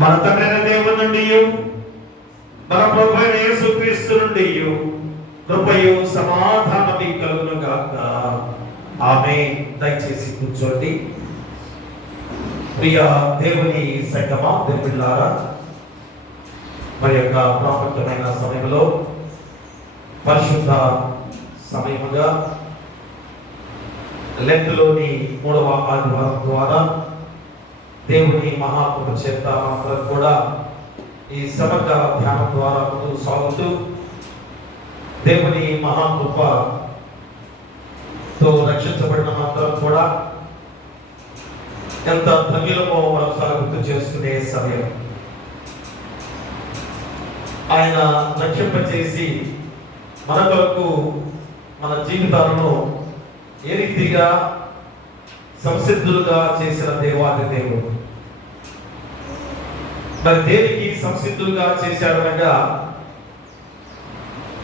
మన తండ్రైన దేవుని నుండి మన ప్రభువైన యేసుక్రీస్తు నుండి కృపయు సమాధానము కలుగును గాక. ఆమేన్. దయచేసి కూర్చోండి. ప్రియ దేవుని సంగమా, దేవుళ్ళారా, మరి యొక్క ప్రాముఖ్యమైన సమయంలో పరిశుద్ధ సమయముగా లెంతులోని 3వ ఆదివారం ద్వారా దేవుని మహాకృప చేత అందరం కూడా ఈ సమగ్ర ధ్యానం ద్వారా ముందుకు సాగుతూ దేవుని మహాకృపతో రక్షించబడిన అందరం కూడా ఎంత ధన్యులమో మరోసారి గుర్తు చేసుకునే సమయం. ఆయన రక్షింపచేసి మన కొరకు మన జీవితాలను ఏ రీతిగా సంసిద్ధులుగా చేసిన దేవాది దేవుడు. మరి దేనికి సంసిద్ధులుగా చేశాడనగా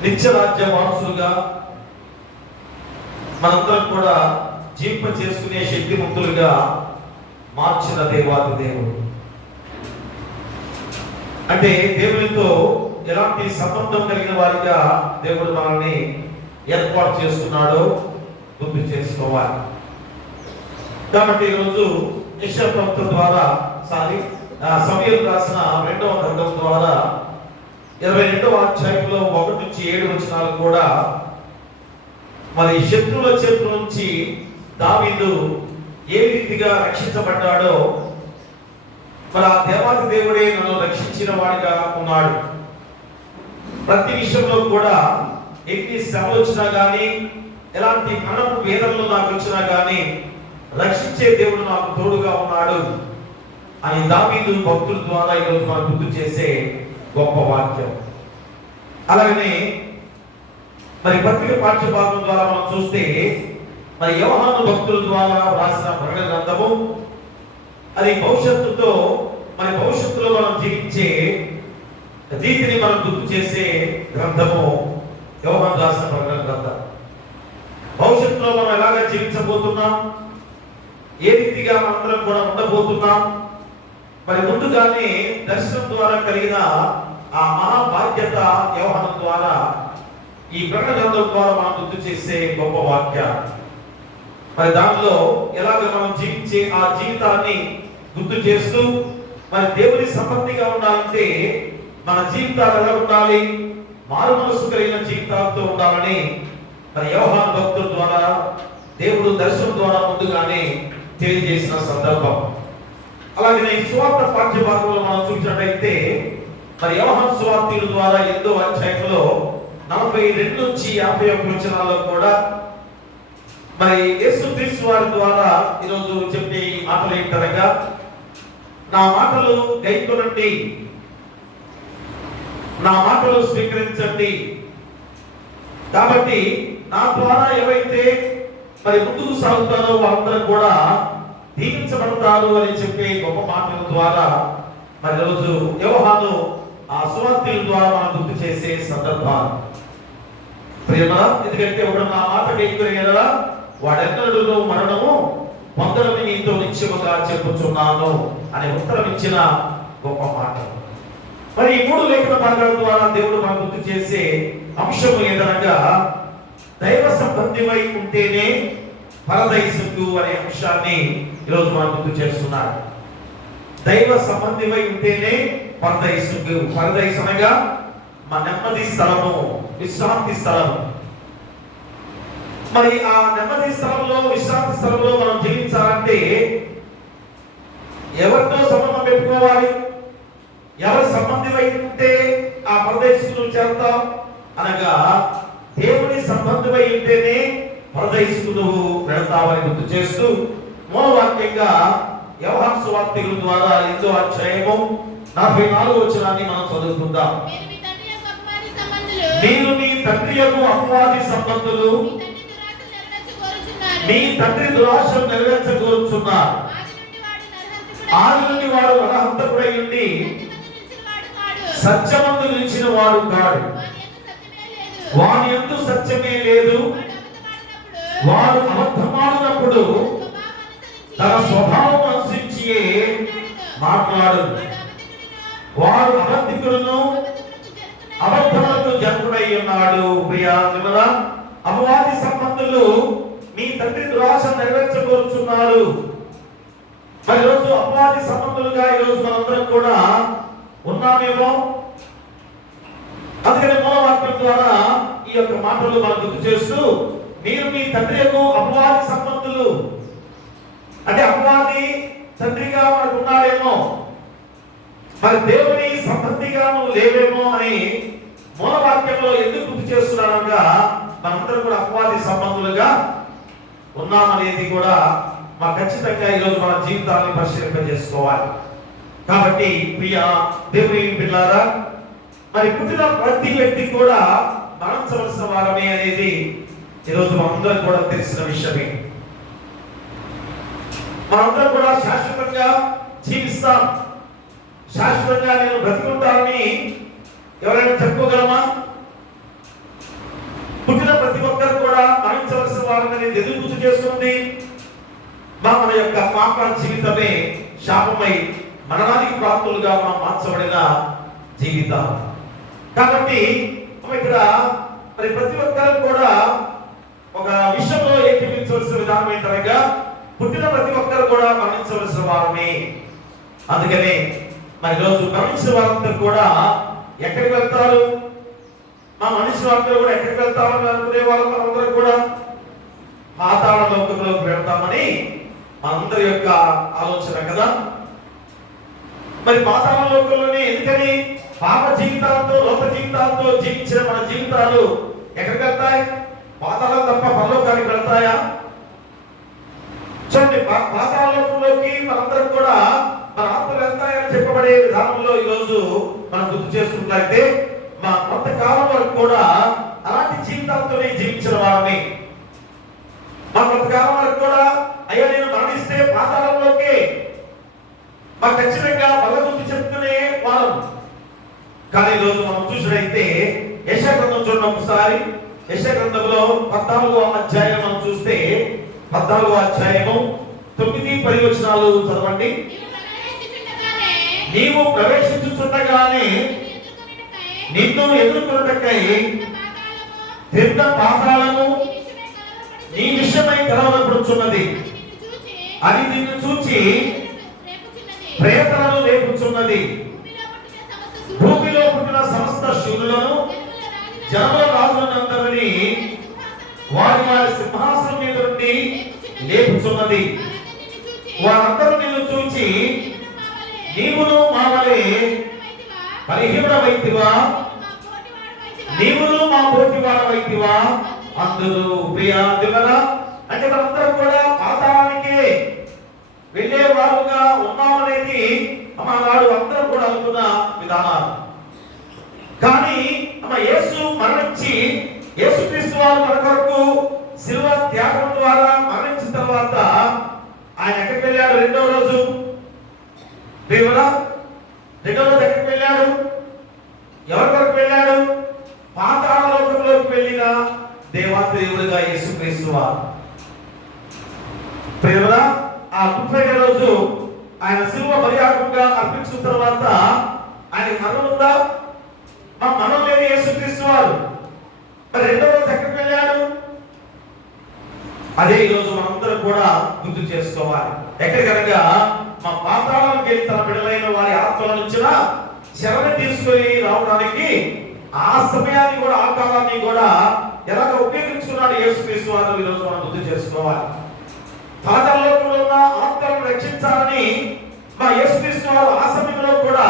నిత్యరాజ్య వారసులుగా మనందరం కూడా జీవింప చేసుకునే శక్తివంతులుగా మార్చిన దేవాది దేవుడు. అంటే దేవునితో ఎలాంటి సంబంధం కలిగిన వారిగా దేవుడు మనల్ని ఏర్పాటు చేసుకున్నాడో గుర్తు చేసుకోవాలి. కాబట్టి ఈరోజు యెషయా ప్రవక్త ద్వారా సమూయేలు రాసిన 2వ గ్రంథం ద్వారా 22వ అధ్యాయంలో 1 నుంచి 7 వచనాలు కూడా మరి శత్రువుల చేతుల నుంచి దావీదు ఏ రీతిగా రక్షించబడ్డాడో, మరి ఆ దేవాది దేవుడే నన్ను రక్షించిన వాడిగా ఉన్నాడు. ప్రతి విషయంలో కూడా ఎన్ని శ్రమలు వచ్చినా కానీ, ఎలాంటి మరణపు వేదనలు నాకు వచ్చినా కానీ రక్షించే దేవుడు నాకు తోడుగా ఉన్నాడు అని దావీదు భక్తుల ద్వారా ఈరోజు మనం గుర్తు చేసే గొప్ప వాక్యం. అలాగనే మరి పత్రిక పాఠ్య భాగం ద్వారా మనం చూస్తే మరి యోహాను భక్తుల ద్వారా రాసిన ప్రకటన గ్రంథము, అది భవిష్యత్తులో మనం జీవించే రీతిని మనం గుర్తు చేసే గ్రంథము యోహాను రాసిన ప్రకటన గ్రంథం. భవిష్యత్తులో మనం ఎలాగా జీవించబోతున్నాం, ఏ రీతిగా మనందరం కూడా ఉండబోతున్నాం, మరి ముందుగానే దర్శనం ద్వారా కలిగిన ఆ మహాబాధ్యత యోహాను ద్వారా ఈ ప్రకటన గ్రంథం ద్వారా మనం గుర్తు చేసే గొప్ప వాక్యం. మరి దానిలో ఎలాగ మనం జీవించే ఆ జీవితాన్ని గుర్తు చేస్తూ మరి దేవుని సంబంధిగా ఉండాలంటే మన జీవితాలు ఎలా ఉండాలి, మారు మనసు కలిగిన జీవితాలతో ఉండాలని మరి యోహాను భక్తుల ద్వారా దేవుడు దర్శనం ద్వారా ముందుగానే తెలియజేసిన సందర్భం. అలాగే ఈ సువార్త పాఠ్య భాగంలో మనం చూసినట్లయితే మరి యోహాను సువార్తీయుల ద్వారా 8వ అధ్యాయంలో 42 నుంచి 51 వచనాల్లో కూడా మరి యేసుక్రీస్తు వారి ద్వారా ఈరోజు చెప్పే మాటలు ఏంటనగా, నా మాటలు గైకొనండి, నా మాటలు స్వీకరించండి. కాబట్టి నా ద్వారా ఎవరైతే మరి ముందుకు సాగుతారో వారందరూ కూడా దీవించబడతారు అని చెప్పే గొప్ప మాటల ద్వారా మరి రోజు యోహాను ఆ సువార్తీయుల ద్వారా మనం గుర్తు చేసే సందర్భాలు. ప్రేమ, ఎందుకంటే ఒకడు నా మాట గైకొనెడల వాడెన్నడూ మరణము పొందడని నీతో నిశ్చయముగా చెప్పుచున్నాను అనే ఉత్తరం ఇచ్చిన గొప్ప మాట. మరి ఈ 3 లేఖన భాగాల ద్వారా దేవుడు మనం గుర్తు చేసే అంశము ఏదనగా, దైవ సంబంధివై ఉంటేనే పరదైసుకు అనే అంశాన్ని ఈరోజు మనం గుర్తు చేస్తున్నాడు. దైవ సంబంధివై ఉంటేనే పరదైసుకు. పరదైసు అనగా మన నెమ్మది స్థలము, విశ్రాంతి స్థలము. మరి ఆ నెమ్మది స్థలంలో, విశ్రాంతి స్థలంలో మనం జీవించాలంటే ఎవరితో సంబంధం పెట్టుకోవాలి, ఎవరి సంబంధివై ఉంటే ఆ పరదేశులు చేరతాం అనగా దేవుని సంబంధమై ఉంటేనే పరదేశుకు నువ్వు వెళతావని గుర్తు చేస్తూ మూలవాక్యంగా యోహాను సువార్తీయుల ద్వారా 8వ అధ్యాయము 44వ వచనాన్ని మనం చదువుకుందాం. మీరు మీ తండ్రి యొక్క అపవాది సంబంధులు, మీ తండ్రి దురాశలు నెరవేర్చగోరుచున్నారు. ఆది నుండి వాడు నరహంతకుడై ఉండి సత్యమందు నిలిచిన వాడు కాడు. వాని యందు సత్యమే లేదు. వాడు అబద్ధమాడినప్పుడు తన స్వభావం అనుసరించి మాట్లాడు. వాడు అబద్ధికుడును అబద్ధములకు జనకుడై ఉన్నాడు. ప్రియా విమల, అపవాది సంబంధులు మీ తండ్రి దురాశ నెరవేర్చబోతున్నారు. మరి రోజు అపవాది సంబంధులుగా ఈరోజు మనందరం కూడా ఉన్నామేమో. అందుకని మూలవాక్యం ద్వారా ఈ యొక్క మాటలు మనం గుర్తు చేస్తూ, మీరు మీ తండ్రి యొక్క అపవాది సంబంధులు అంటే అపవాది తండ్రిగా మనకు ఉన్నాడేమో, మరి దేవుని సంబంధిగా నువ్వు లేవేమో అని మూలవాక్యంలో ఎందుకు గుర్తు చేస్తున్నానగా, మనందరం కూడా అపవాది సంబంధులుగా ఉన్నామనేది కూడా మా ఖచ్చితంగా ఈరోజు మన జీవితాన్ని పరిశీలింపజేసుకోవాలి. కాబట్టి ప్రియ దేవుని బిడ్డలారా, మరి పుట్టిన ప్రతి వ్యక్తి కూడా మరణించవలసిన వారమే అనేది ఈరోజు మనందరం కూడా తెలిసిన విషయమే. మనందరం కూడా శాశ్వతంగా జీవిస్తాం, శాశ్వతంగా నేను బ్రతికుంటానని ఎవరైనా చెప్పుకోగలమా? పుట్టిన ప్రతి ఒక్కరు కూడా మరణించవలసిన వారని ఎందుకు గుర్తు చేస్తుంది? మన యొక్క పాప జీవితమే శాపమై మరణానికి ప్రాప్తులుగా మనం మార్చబడిన జీవితం. కాబట్టి ఇక్కడ మరి ప్రతి ఒక్కరు కూడా ఒక విషయంలో ఏకీపించవలసిన విధానం ఏంటనగా, పుట్టిన ప్రతి ఒక్కరు కూడా మరణించవలసిన వారమే. అందుకనే మరి రోజు మరణించిన వారందరూ కూడా ఎక్కడికి వెళ్తారు? మా మనుషులందరూ కూడా ఎక్కడికి వెళ్తామని అనుకునే వాళ్ళు మనందరూ కూడా పాతాళ లోకంలోకి వెళ్తామని అందరి యొక్క ఆలోచన కదా. మరి పాతాళ లోకంలోనే ఎందుకని? పాప జీవితాలతో లోక జీవితాలతో జీవించిన మన జీవితాలు ఎక్కడికి వెళ్తాయి? పాతాళం తప్ప పరలోకానికి వెళ్తాయా? చూడండి, పాతాళ లోకంలోకి మనందరం కూడా మన ఆత్మలు వెళ్తాయని చెప్పబడే విధానంలో ఈరోజు మనం గుర్తు చేసుకున్నట్లయితే, మా కొంతకాలం వరకు కూడా అలాంటి జీవితాలతోనే జీవించిన వారమే. మా కొంతకాలం వరకు కూడా అయ్యా నేను మరణిస్తే పాతాళంలోకి మా ఖచ్చితంగా బలగుర్తు చెప్తూనే వారం. కానీ ఈరోజు మనం చూసినట్లయితే యెషయా గ్రంథం చూడండి ఒకసారి. యెషయా గ్రంథంలో 14వ అధ్యాయం మనం చూస్తే 14వ అధ్యాయము 9-10 వచనాలు చదవండి. నీవు ప్రవేశించుచుండగానే నిన్ను ఎదుర్కొనుటకై క్రింద పాతాళము నీ విషయమై కలవరపడుచున్నది. అది నిన్ను చూచి ప్రేతలను రేపుచున్నది. భూమిలో పుట్టిన సమస్త శూరులను జనముల రాజులందరినీ వారి వారి సింహాసనం మీద నుండి లేపుచున్నది. వారందరూ నిన్ను చూచి నీవును మా వలె బలహీనుడవైతివా, నీవును మా పోటీవాడవైతివా అందురు. ప్రియా దేవుడా, అంటే మనందరం కూడా పాతాళానికి వెళ్ళే వారుగా ఉన్నామనేది నాడు అందరూ కూడా అనుకున్న విధానాలు. కానీ యేసు మరణించి యేసుక్రీస్తు వారు మన కొరకు శిలువ త్యాగం ద్వారా మరణించిన తర్వాత ఆయన ఎక్కడికి వెళ్ళాడు? రెండో రోజు ఎక్కడికి వెళ్ళాడు? ఎవరి కొరకు వెళ్ళాడు? పాతాళ లోకంలోకి వెళ్ళిన దేవాతి దేవుడిగా యేసుక్రీస్తు వారు. ప్రియరా, ఆ గుడ్ ఫ్రైడే రోజు ఆయన శిలువ బలియాగంగా అర్పించిన తర్వాత ఆయన మరణం ఉందా? మా మరణం లేని యేసుక్రీస్తు వారు మరి రెండో రోజు ఎక్కడికి వెళ్ళాడు? అదే ఈరోజు మనందరం కూడా గుర్తు చేసుకోవాలి. ఎక్కడికనగా మా పాతాళానికి వెళ్ళి తన బిడ్డలైన వారి ఆత్మల నుంచి శరణి తీసుకొని రావడానికి ఆ సమయాన్ని కూడా ఆ కాలాన్ని కూడా ఎలాగ ఉపయోగించుకున్నాడు యేసుక్రీస్తు వారు ఈరోజు మనం గుర్తు చేసుకోవాలి. పాతాళంలో ఉన్న ఆత్మలను రక్షించాలని మా యేసుక్రీస్తు వారు ఆ సమయంలో కూడా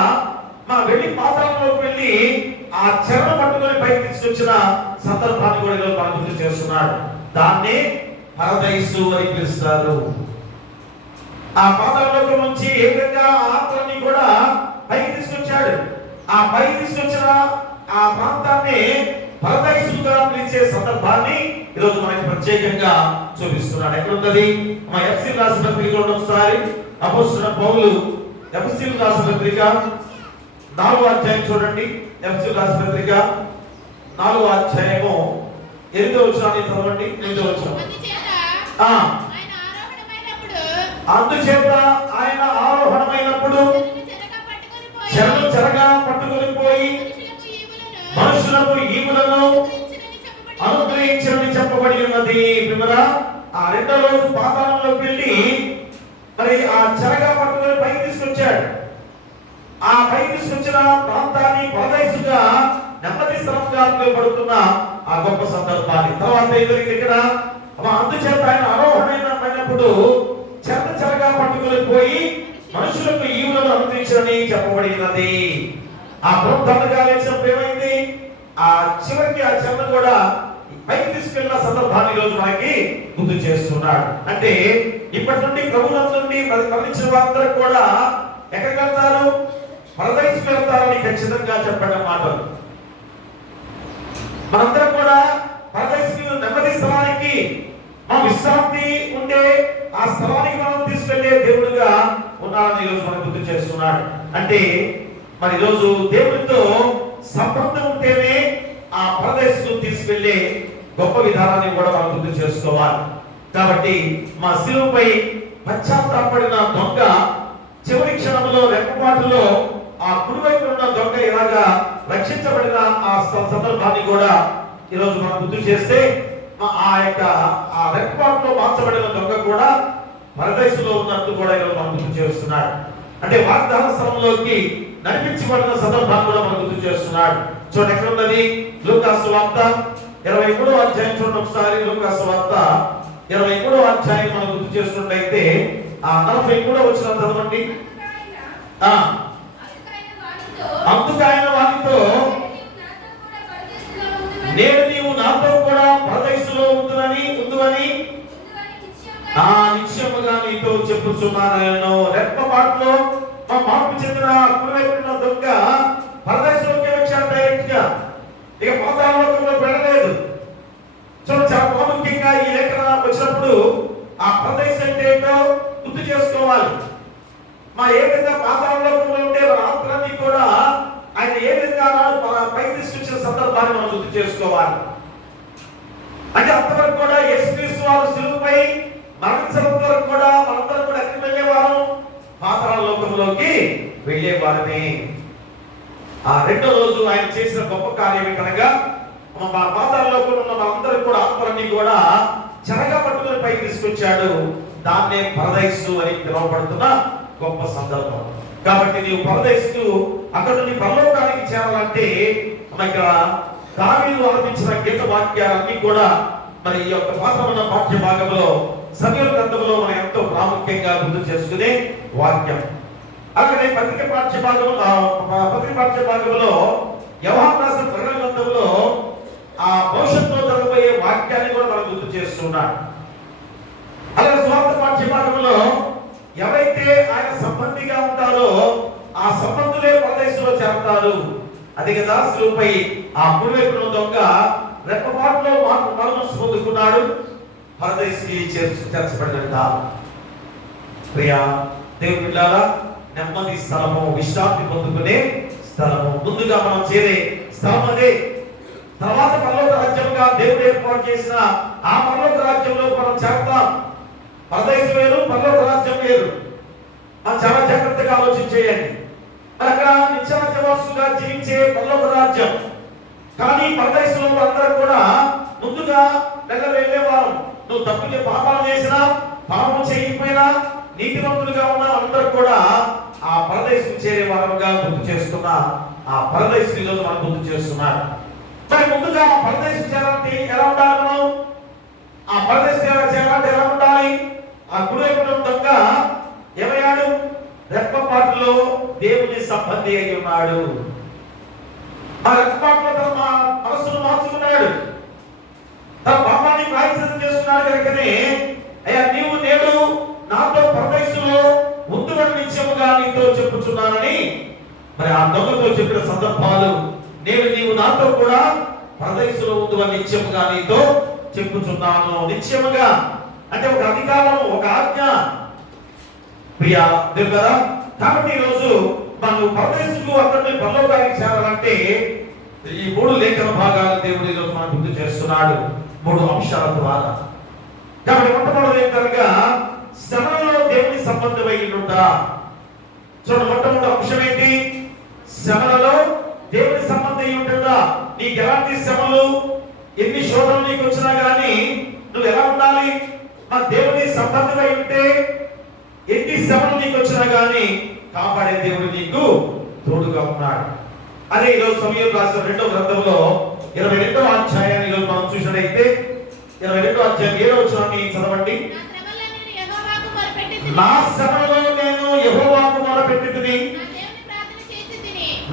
వెళ్ళి పాతాళంలోకి వెళ్ళి ఆ చెరను పట్టుకొని పైకి తీసుకొచ్చిన సందర్భాన్ని కూడా ఈరోజు మనం గుర్తు చేస్తున్నాడు. దాన్ని పరదైసు అని పిలుస్తారు. ఆ పాతాళంలో నుంచి ఏ విధంగా ఆత్మని కూడా పైకి తీసుకొచ్చాడు. ఆ పైకి తీసుకొచ్చిన ఆ ప్రాంతాన్ని పరదైసుగా పిలిచే సందర్భాన్ని ఈరోజు మనకి ప్రత్యేకంగా చూపిస్తున్నాడు. ఎక్కడున్నది? మా ఎఫ్ఎస్సీయులకు రాసిన పత్రిక ఒకసారి అపోస్తలుడైన పౌలు ఎఫ్ఎస్సీయులకు రాసిన పత్రిక 4వ అధ్యాయం చూడండి. ఎఫ్ఎస్సీయులకు రాసిన పత్రిక 4వ అధ్యాయము 8వ వచనాన్ని చదవండి. 8వ వచనం. అందుచేత ఆయన ఆరోహణమైనప్పుడు చెరను చెరగ మనుషులకు ఈవులను అనుగ్రహించని చెప్పబడి ఉన్నది. ఆ రెండో రోజు పాతాళంలోకి వెళ్ళి మరి ఆ చెరగా పట్టుకొని పైకి తీసుకొచ్చాడు. ఆ పైకి తీసుకొచ్చిన ప్రాంతాన్ని పరదేశుగా నెమ్మది స్థలంగా పిలువబడుతున్న ఆ గొప్ప సందర్భాన్ని తర్వాత ఎదురు ఇక్కడ అందుచేత ఆయన ఆరోహణమైనప్పుడు చెరగా పట్టుకొని పోయి మనుషులకు ఈవులను అనుగ్రహించని చెప్పబడినది. ఆ ప్రభుత్వంగా లేచినప్పుడు ఏమైంది? ఆ చివరికి ఆ చెరను కూడా పైకి తీసుకెళ్లిన సందర్భాన్ని రోజు మనకి గుర్తు చేస్తున్నాడు. అంటే ఇప్పటి నుండి ప్రభుత్వం మరణించిన వారందరూ కూడా ఎక్కడికి వెళ్తారు? పరదేశుకు వెళ్తారని ఖచ్చితంగా చెప్పడం మాటలు. మనందరం కూడా పరదేశుకు నెమ్మది స్థలానికి, మా విశ్రాంతి ఉండే ఆ స్థలానికి మనం తీసుకెళ్లే దేవుడుగా ఉన్నారని ఈరోజు మనం గుర్తు చేస్తున్నాడు. అంటే మరి ఈరోజు దేవుడితో సంబంధం ఉంటేనే ఆ పరదేశుకు తీసుకెళ్లే గొప్ప విధానాన్ని కూడా మనం గుర్తు చేసుకోవాలి. కాబట్టి మా శిలువపై పశ్చాత్తాపడిన దొంగ చివరి క్షణంలో రెప్పపాటులో ఆ కుడివైపు ఉన్న దొంగ ఇలాగా రక్షించబడిన ఆ సందర్భాన్ని కూడా ఈరోజు మనం గుర్తు చేస్తే ఆ యొక్క ఆ రెప్పపాటులో మార్చబడిన దొంగ కూడా పరదేశంలో ఉన్నట్టు కూడా ఈరోజు మనం గుర్తు చేస్తున్నాడు. అంటే వాగ్దాన స్థలంలోకి నడిపించబడిన సందర్భాన్ని కూడా మనం గుర్తు చేస్తున్నాడు. చూడండి ఎక్కడ ఉన్నది? లూకాసు సువార్త 23వ అధ్యాయం చూడండి ఒకసారి. లూకాసు సువార్త 23వ అధ్యాయం మనం గుర్తు చేస్తున్నట్లయితే ఆ 43వ వచనం చదవండి. అందుకు ఆయన వారితో, నేడు నీవు నాతో కూడా పరదేశంలో ఉందువని నిశ్చయముగా నీతో చెప్పుచున్నాను. రెప్పపాటులో మా మార్పు చెందిన కుడివైపున్న దొంగ పరదేశంలోకి వచ్చాడు డైరెక్ట్ గా. ఇక పాతాళంలోకి వెళ్ళలేదు. చూడండి, చాలా ప్రాముఖ్యంగా ఈ లేఖన వచ్చినప్పుడు ఆ పరదేశం అంటే ఏంటో గుర్తు చేసుకోవాలి. ఏ విధంగా పాతాళంలోకి ఉంటే మన ఆత్మలన్నీ కూడా ఆయన ఏ విధంగా పైకి తీసుకొచ్చిన సందర్భాన్ని మనం గుర్తు చేసుకోవాలి. అంటే అంతవరకు కూడా యేసుక్రీస్తు వారు శిలువపై మరణించడం వరకు కూడా మనందరం కూడా ఎక్కడికి వెళ్ళేవారు? పాతాళ లోకంలోకి వెళ్ళేవారని. ఆ రెండో రోజు ఆయన చేసిన గొప్ప కార్యం ఏంటనగా మన పాతాళ లోకంలో ఉన్న మనందరం కూడా ఆత్మలన్నీ కూడా చెరగా పట్టుకొని పైకి తీసుకొచ్చాడు. దాన్నే పరదేశు అని పిలువబడుతున్న గొప్ప సందర్భం. కాబట్టి నీవు పరదేశుకు అక్కడ నుండి పరలోకానికి చేరాలంటే ఇక్కడ దావీదు ఆరంభించిన గీత వాక్యాలన్నీ కూడా మరి ఈ యొక్క పాత్రమైన పాఠ్య భాగంలో సమూయేలు గ్రంథంలో మనం ఎంతో ప్రాముఖ్యంగా గుర్తు చేసుకునే వాక్యం. అలాగే పత్రిక పాఠ్య భాగంలో యోహాను రాసిన ప్రకటన గ్రంథంలో ఆ భవిష్యత్తులో జరగబోయే వాక్యాన్ని కూడా మనం గుర్తు చేస్తున్నాడు. అలాగే సువార్త పాఠ్య భాగంలో ఎవరైతే ఆయన సంబంధిగా ఉంటారో ఆ సంబంధులే పరదేశంలో చేరతారు. అది కదా శిలువపై ఆ కుడివైపున దొంగ రెప్పపాటులో మరణం పొందుకున్నాడు, పరదేశికి చేర్చబడినంత. ప్రియా దేవుని బిడ్డలారా, నెమ్మది స్థలము, విశ్రాంతి పొందుకునే స్థలము, ముందుగా మనం చేరే స్థలం అదే. తర్వాత పరలోక రాజ్యంగా దేవుడు ఏర్పాటు చేసిన ఆ పరలోక రాజ్యంలో మనం చేరతాం. పరదేశం వేరు, పరలోక రాజ్యం వేరు. మనం చాలా జాగ్రత్తగా ఆలోచించేయండి. అక్కడ నిత్యవాసులుగా జీవించే పరలోక రాజ్యం. కానీ పరదేశంలో అందరూ కూడా ముందుగా వెళ్ళేవారు. నువ్వు తప్పులే పాపాలు చేసినా, పాపం చేయకపోయినా, నీతివంతులుగా ఉన్న అందరూ కూడా ఆ పరదేశం చేరే వారంగా గుర్తు చేస్తున్నా. ఆ పరదేశం ఈరోజు మనం గుర్తు చేస్తున్నారు. మరి ముందుగా పరదేశం చేయాలంటే ఎలా ఉండాలి? మనం ఆ పరదేశం చేయాలంటే ఎలా ఉండాలి? ఆ కుడివైపున దొంగ ఏమయ్యాడు? రెప్పపాటులో దేవుని సంబంధి అయి ఉన్నాడు. ఆ రెప్పపాటులో తన మనస్సును మార్చుకున్నాడు, తన పాపాన్ని ప్రాయశ్చిత్తం చేస్తున్నాడు. కనుకనే అయ్యా నీవు నేడు నాతో పరదేశంలో ఉందువని నిత్యముగా నీతో చెప్పుచున్నానని మరి ఆ దొంగతో చెప్పిన సందర్భాలు, నీవు నాతో కూడా పరదేశంలో ఉందువని నిత్యముగా నీతో చెప్పుచున్నాను. నిత్యముగా అంటే ఒక అధికారం, ఒక ఆజ్ఞ. ప్రియా దేవుడా, కాబట్టి ఈరోజు మనం పరదేశంకు అక్కడి పరలోకానికి చేరాలంటే ఈ 3 లేఖన భాగాలు దేవుడు ఈరోజు మనం గుర్తు చేస్తున్నాడు 3 అంశాల ద్వారా. కాబట్టి మొట్టమొదటిగా శ్రమలలో దేవుని సంబంధమై ఉంట. చూడండి, మొట్టమొదటి అంశం ఏంటి? శ్రమలలో దేవుని సంబంధం అయి ఉంటుందా? నీకు ఎలాంటి శ్రమలు, ఎన్ని శోధనలు నీకు వచ్చినా గానీ నువ్వు ఎలా ఉండాలి? మా దేవుని సంబంధమై ఉంటే ఎన్ని శ్రమలు నీకు వచ్చినా గానీ కాపాడే దేవుడు నీకు తోడుగా ఉన్నాడు. అదే ఈరోజు సమయం రాసిన 2వ గ్రంథంలో 22వ అధ్యాయాన్ని ఈరోజు మనం చూసినట్లయితే 22వ అధ్యాయం 7వ వచనాన్ని చదవండి. నా శ్రమలో నేను యెహోవాకు మొరపెట్టితిని,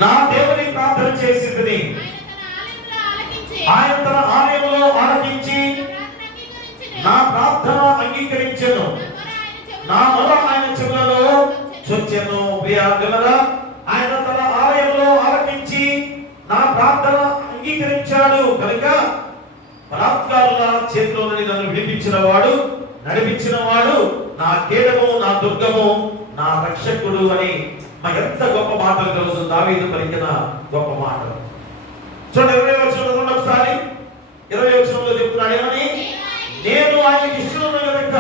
నా దేవుని ప్రార్థన చేసితిని, ఆయన తన ఆలయములో ఆలకించి నా ప్రార్థన అంగీకరించెను, నా మొర ఆయన చెవులలో చొచ్చెను. ప్రియులారా, ఆయన తన ఆలయంలో ఆలకించి నా ప్రార్థన అంగీకరించాడు కనుక బలాత్కారుల చేతిలో నుండి నన్ను విడిపించిన వాడు, నడిపించిన వాడు, నా కేడము, నా దుర్గము, నా రక్షకుడు అని ఎంత గొప్ప మాటలు తెలుసు దావీదు పలికిన గొప్ప మాటలు. చూడండి 20వ వచనంలో ఒకసారి 20వ వచనంలో చెప్తున్నాడు ఏమని? నేను ఆయనకి ఇష్టమైన కనుక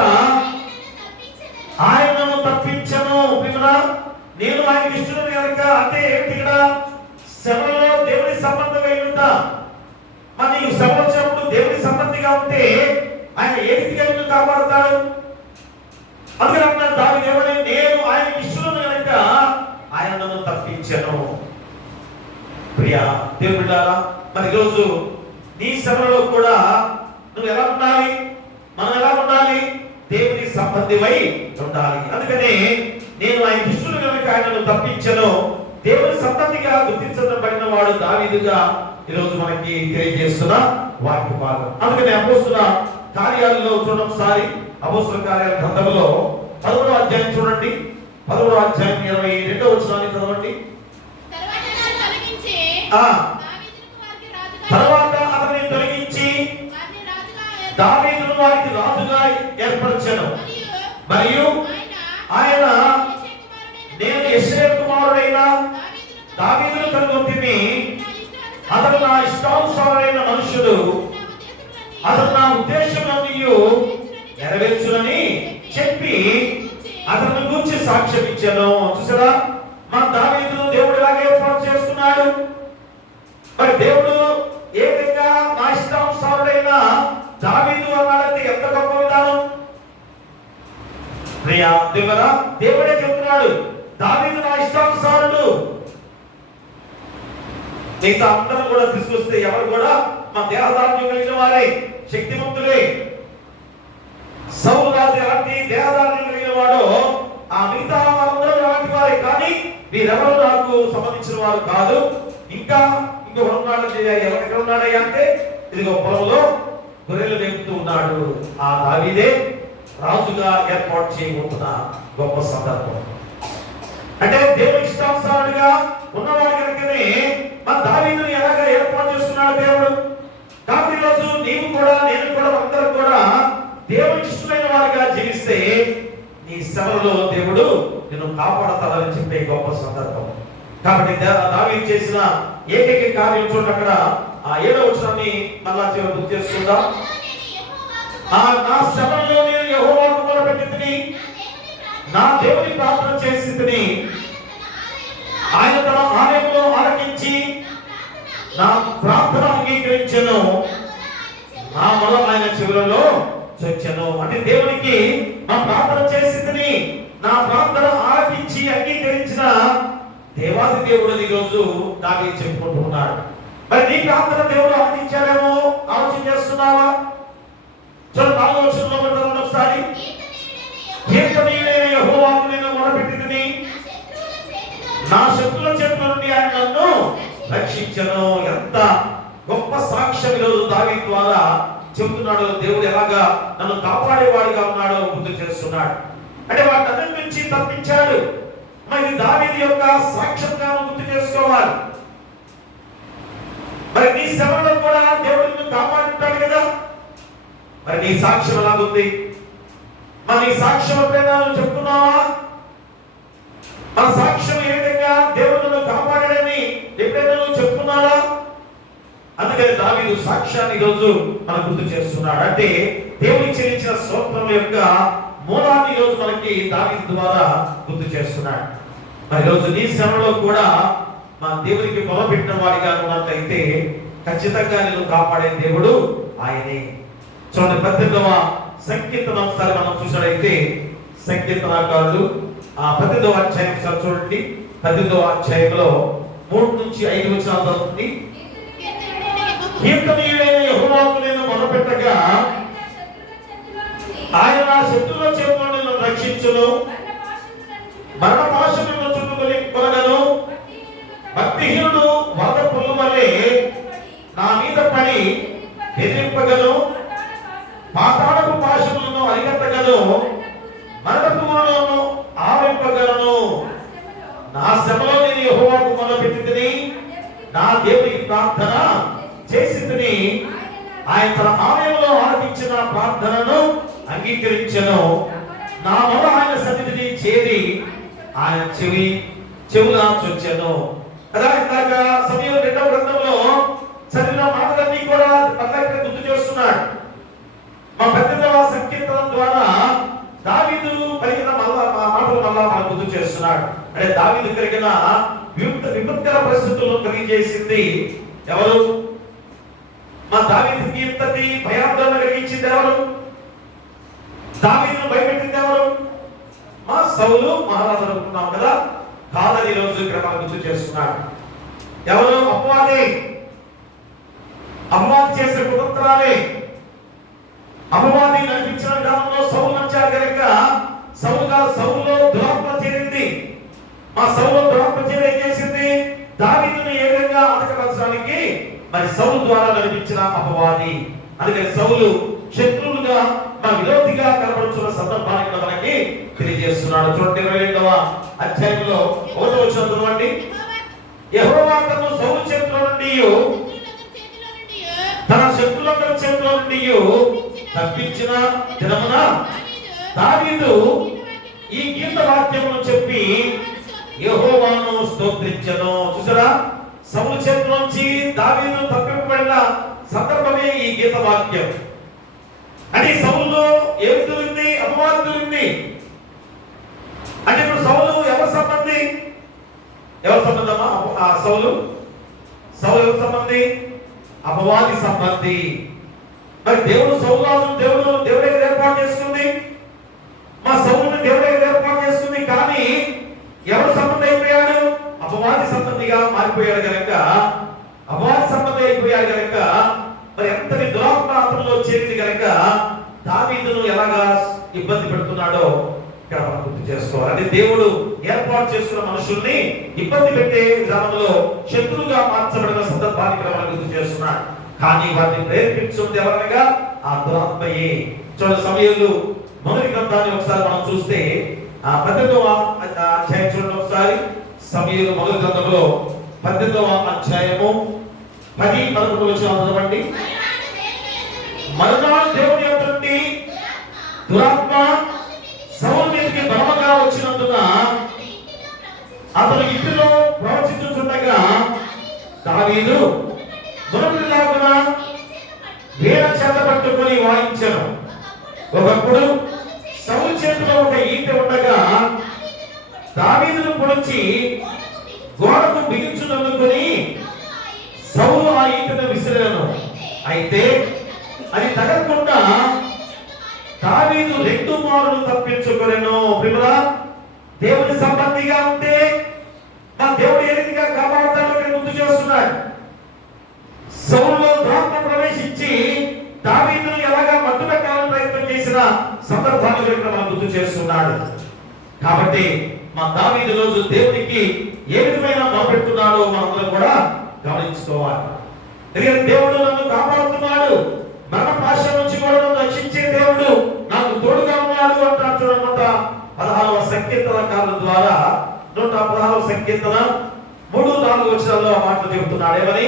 ఆయనను తప్పించను. నేను ఆయనకి ఇష్టమైన కనుక అంటే ఏంటి? ఇక్కడ శ్రమలో దేవుని సంబంధమై ఉంటా. మరి నీకు శ్రమ వచ్చినప్పుడు దేవుని సంబంధిగా ఉంటే ఆయన ఏ రీతిగా నిన్ను కాపాడుతాడు? అందుకని అన్నాడు దావీదు ఏమని? నేను ఆయనకి ఇష్టమైన కనుక ఆయన నన్ను తప్పించను. ప్రియా దేవుని బిడ్డలారా, మరి ఈరోజు నీ శ్రమలో కూడా నువ్వు ఎలా ఉండాలి? మనం ఎలా ఉండాలి? దేవుని సంబంధివై ఉండాలి. అందుకనే నేను ఆయన ఇష్టమైన కనుక ఆయనను తప్పించను. దేవుని సంబంధిగా గుర్తించబడిన వాడు దావీదుగా ఈరోజు మనకి తెలియజేస్తున్న వాక్య భాగం. అందుకని అపోస్తుల కార్యాలలో చూడండి ఒకసారి. అపోస్తుల కార్యాల గ్రంథంలో 11వ అధ్యాయం చూడండి. 11వ అధ్యాయం 22వ వచనాన్ని చదవండి. తర్వాత అతన్ని తొలగించి దావీదును వారికి రాజుగా ఏర్పరచెను. మరియు ఆయన నేను యెషయా కుమారుడైన దావీదును కనుగొంటిని, అతడు నా ఇష్టానుసారుడైన మనుషుడు, అతడు నా ఉద్దేశములన్నీ నెరవేర్చునని చెప్పి అతని గురించి సాక్ష్యం ఇచ్చాను. చూసారా, మా దావీదును దేవుడు ఇలాగే ఏర్పాటు చేసుకున్నాడు. మరి దేవుడు ఏ విధంగా నా ఇష్టానుసారుడైన దావీదు అన్నాడంటే ఎంత గొప్ప విధానం. ప్రియా దేవుడా, దేవుడే చెప్తున్నాడు దావీదు నా ఇష్టానుసారుడు. మిగతా అందరూ కూడా తీసుకొస్తే ఎవరు కూడా మా దేహదార్ఢ్యం కలిగిన వారే, శక్తిమంతులే. సౌలు రాజు ఎలాంటి దేహదార్ఢ్యం కలిగిన వాడో ఆ మిగతా వారందరూ ఎలాంటి వారే, కానీ వీరెవరు నాకు సంబంధించిన వారు కాదు. ఇంకా ఇంకొకరు ఉన్నాడు. ఎవరు ఎక్కడ ఉన్నాడయ్యా అంటే ఇదిగో పొలంలో గొర్రెలు మేపుతూ ఉన్నాడు. ఆ దావీదే రాజుగా ఏర్పాటు చేయబోతున్న గొప్ప సందర్భం. అంటే దేవుని ఇష్టానుసారుడిగా ఉన్నవాడి కనుకనే మన దావీదుని ఎలాగ ఏర్పాటు చేసుకున్నాడు దేవుడు. కాబట్టి ఈరోజు నీవు కూడా, నేను కూడా, అందరం కూడా దేవునికి ఇష్టమైన వారిగా జీవిస్తే నీ శ్రమలో దేవుడు నిన్ను కాపాడతాడని చెప్పే గొప్ప సందర్భం. కాబట్టి దావీదు చేసిన ఏకైక కార్యం చూడండి. అక్కడ ఆ 7వ వచనాన్ని మళ్ళా గుర్తు చేసుకుందాం. నా శ్రమలో నేను యెహోవాకు మొరపెట్టితిని, నా దేవుని ప్రార్థన చేసితిని, ఆయన తన ఆలయంలో ఆలకించి నా ప్రార్థన అంగీకరించెను, నా మొర ఆయన చెవులలో చొచ్చెను. అంటే దేవునికి నా ప్రార్థన చేసితిని, నా ప్రార్థన ఆలకించి అంగీకరించిన దేవాది దేవుడు ఈరోజు దావీదు చెప్పుకుంటున్నాడు. మరి నీ ప్రార్థన దేవుడు ఆలకించాడేమో ఆలోచన చేస్తున్నావా? చూడండి 4వ వచనంలో ఒకసారి. కీర్తనీయుడైన యెహోవాకు నేను మొరపెట్టితిని, నా శత్రుల చేతుల నుండి ఆయన నన్ను రక్షించెను. ఎంత గొప్ప సాక్ష్యం ఈరోజు దావీదు ద్వారా చెబుతున్నాడు. దేవుడు ఎలాగా నన్ను కాపాడేవాడిగా ఉన్నాడో గుర్తు చేస్తున్నాడు. అంటే వాటన్నిటి నుంచి తప్పించాడు. మరి దావీదు యొక్క సాక్ష్యంగా గుర్తు చేసుకోవాలి. మరి నీ శ్రమలో కూడా దేవుడు నిన్ను కాపాడుతాడు కదా. మరి నీ సాక్ష్యం ఎలాగుంది? మరి నీ సాక్ష్యం ఎప్పుడైనా నువ్వు చెప్తున్నావా? మన సాక్ష్యం ఏ విధంగా దేవుడు నన్ను కాపాడాడని ఎప్పుడైనా నువ్వు చెప్తున్నావా? అందుకని దావీదు సాక్ష్యాన్ని ఈరోజు మనం గుర్తు చేస్తున్నాడు. అంటే దేవునికి చెల్లించిన స్తోత్రం యొక్క మూలాన్ని ఈరోజు మనకి దావీదు ద్వారా గుర్తు చేస్తున్నాడు. మరి ఈరోజు నీ శ్రమలో కూడా మా దేవునికి మొదలుపెట్టిన వాడిగా ఉన్నట్లయితే ఖచ్చితంగా నేను కాపాడే దేవుడు ఆయనే. చూడండి 18వ సంకీర్తన ఒకసారి మనం చూసినట్లయితే సంకీర్తనకారుడు 18వ అధ్యాయం ఒకసారి చూడండి. 18వ అధ్యాయంలో 3 నుంచి 5 వచనాలు చదువుతుంది. కీర్తనీయుడైన యెహోవాకు నేను మొరపెట్టగా ఆయన శత్రువుల చేతిలో నన్ను రక్షించును. మరణ పాశములను చుట్టుకొని కొనగను. భక్తిహీనుడు వరద పుల్లు వలె నా మీద పడి ఎదిరింపగను. పాతాళపు పాశములను అరికట్టగను. మరణపు ఊరలను ఆవింపగలను. నా శ్రమలో నేను యెహోవాకు మొరపెట్టితిని. నా దేవునికి ప్రార్థన చేసితిని. ఆయన తన ఆలయంలో ఆలకించిన ప్రార్థనను అంగీకరించెను. నా మొర ఆయన సన్నిధిని చేరి ఆయన చెవుల చొచ్చెను. కదా ఇందాక సమయంలో 2వ గ్రంథంలో చదివిన మాటలన్నీ కూడా పక్కన గుర్తు చేస్తున్నాడు. మా 18వ సంకీర్తన ద్వారా దావీదు కలిగిన మాటలు మళ్ళా మనకు గుర్తు చేస్తున్నాడు. అంటే దావీదు కలిగిన విపత్కర పరిస్థితులను కలిగజేసింది ఎవరు? మా దావీదుకి ఇంతటి భయాందోళన కలిగించింది ఎవరు? దావీదును భయపెట్టింది ఎవరు? మా సౌలు మహారాజు అనుకున్నాం కదా. కాదని రోజు ఇక్కడ మనకు గుర్తు చేస్తున్నాడు. ఎవరు? అపవాది చేసే కుతంత్రాలే. అపవాది నడిపించిన విధానంలో సౌలు నడిచాడు కనుక సౌలులో దురాత్మ చేరింది. మా సౌలు దురాత్మ చేరి ఏం చేసింది? దావీదును ఏ విధంగా అతకపరచడానికి మరి సౌలు ద్వారా నడిపించిన అపవాది. అందుకని సౌలు శత్రువులుగా మన విరోధిగా కనబడుతున్న సందర్భాన్ని మనకి తెలియజేస్తున్నాడు. చూడండి 22వ అధ్యాయంలో 1వ వచనం చదవండి. యెహోవా తన్ను సౌలు చేతిలో నుండి తన శత్రులందరి చేతిలో నుండి తప్పించిన దినమున దావీదు ఈ గీత వాక్యమును చెప్పి యెహోవాను స్తోత్రించెను. చూసారా, సౌలు చేతిలోంచి దావీదు తప్పింపబడిన సందర్భమే ఈ గీత వాక్యం. అంటే సౌలు ఏమి దొరికింది? అపవాది దొరికింది. అంటే ఇప్పుడు సౌలు ఎవరి సంబంధి? ఎవరి సంబంధమా? సౌలు ఎవరి సంబంధి? అపవాది సంబంధి. మరి దేవుడు సౌలు దేవుడే ఏర్పాటు చేసుకుంది. మా సౌలుని దేవుడే ఏర్పాటు చేసుకుంది. కానీ ఎవరు సంబంధి అయిపోయాడు? అపవాది సంబంధిగా మారిపోయాడు కనుక మరి ఎంతటి దురాత్మ అతనిలో చేరింది కనుక దావీదును ఎలాగా ఇబ్బంది పెడుతున్నాడో ఇక్కడ మనం గుర్తు చేసుకోవాలి. అంటే దేవుడు ఏర్పాటు చేసుకున్న మనుషుల్ని ఇబ్బంది పెట్టే విధానంలో శత్రువుగా మార్చబడిన సందర్భాన్ని ఇక్కడ మనం గుర్తు చేస్తున్నాడు. కానీ వారిని ప్రేరేపించుకుంది ఎవరనగా ఆ దురాత్మయే. చూడండి సమయంలో మొదటి గ్రంథాన్ని ఒకసారి మనం చూస్తే 18వ అధ్యాయం చూడండి ఒకసారి. సమయంలో మొదటి గ్రంథంలో 18వ అధ్యాయము 10-11 వచనాలు చదవండి. మరునాడు దేవుని యొద్ద నుండి దురాత్మ సౌలు మీదకి బలముగా వచ్చినందున అతను ఇంటిలో ప్రవచించుచుండగా దావీదు మునపటిలాగున వీణ చేత పట్టుకొని వాయించెను. ఒకప్పుడు సౌలు చేతిలో ఒక ఈటె ఉండగా దావీదును పొడిచి గోడకు బిగించునందుకొని సౌలు ఆ ఈటెను విసిరెను. అయితే అది తగలకుండా దావీదు 2 మారులు తప్పించుకొనెను. ప్రియులారా, దేవుని సంబంధిగా ఉంటే మా దేవుడు ఏ రీతిగా కాపాడుతాడో ఇక్కడ గుర్తు చేస్తున్నాడు. సౌలులో దురాత్మ ప్రవేశించి దావీదును ఎలాగా మట్టు పెట్టాలని ప్రయత్నం చేసిన సందర్భాన్ని ఇక్కడ మనం గుర్తు చేస్తున్నాడు. కాబట్టి మా దావీదు రోజు దేవునికి ఏ విధమైన మొరపెడుతున్నాడో మనందరం కూడా గమనించుకోవాలి. ఎందుకంటే దేవుడు నన్ను కాపాడుతున్నాడు, మరణ పాశ నుంచి కూడా నన్ను రక్షించే దేవుడు నాకు తోడుగా ఉన్నాడు అంటాడు. చూడన్నమాట 16వ సంకీర్తనకారుల ద్వారా 116వ సంకీర్తన 3-4 వచనాల్లో ఆ మాటలు చెబుతున్నాడు. ఏమని?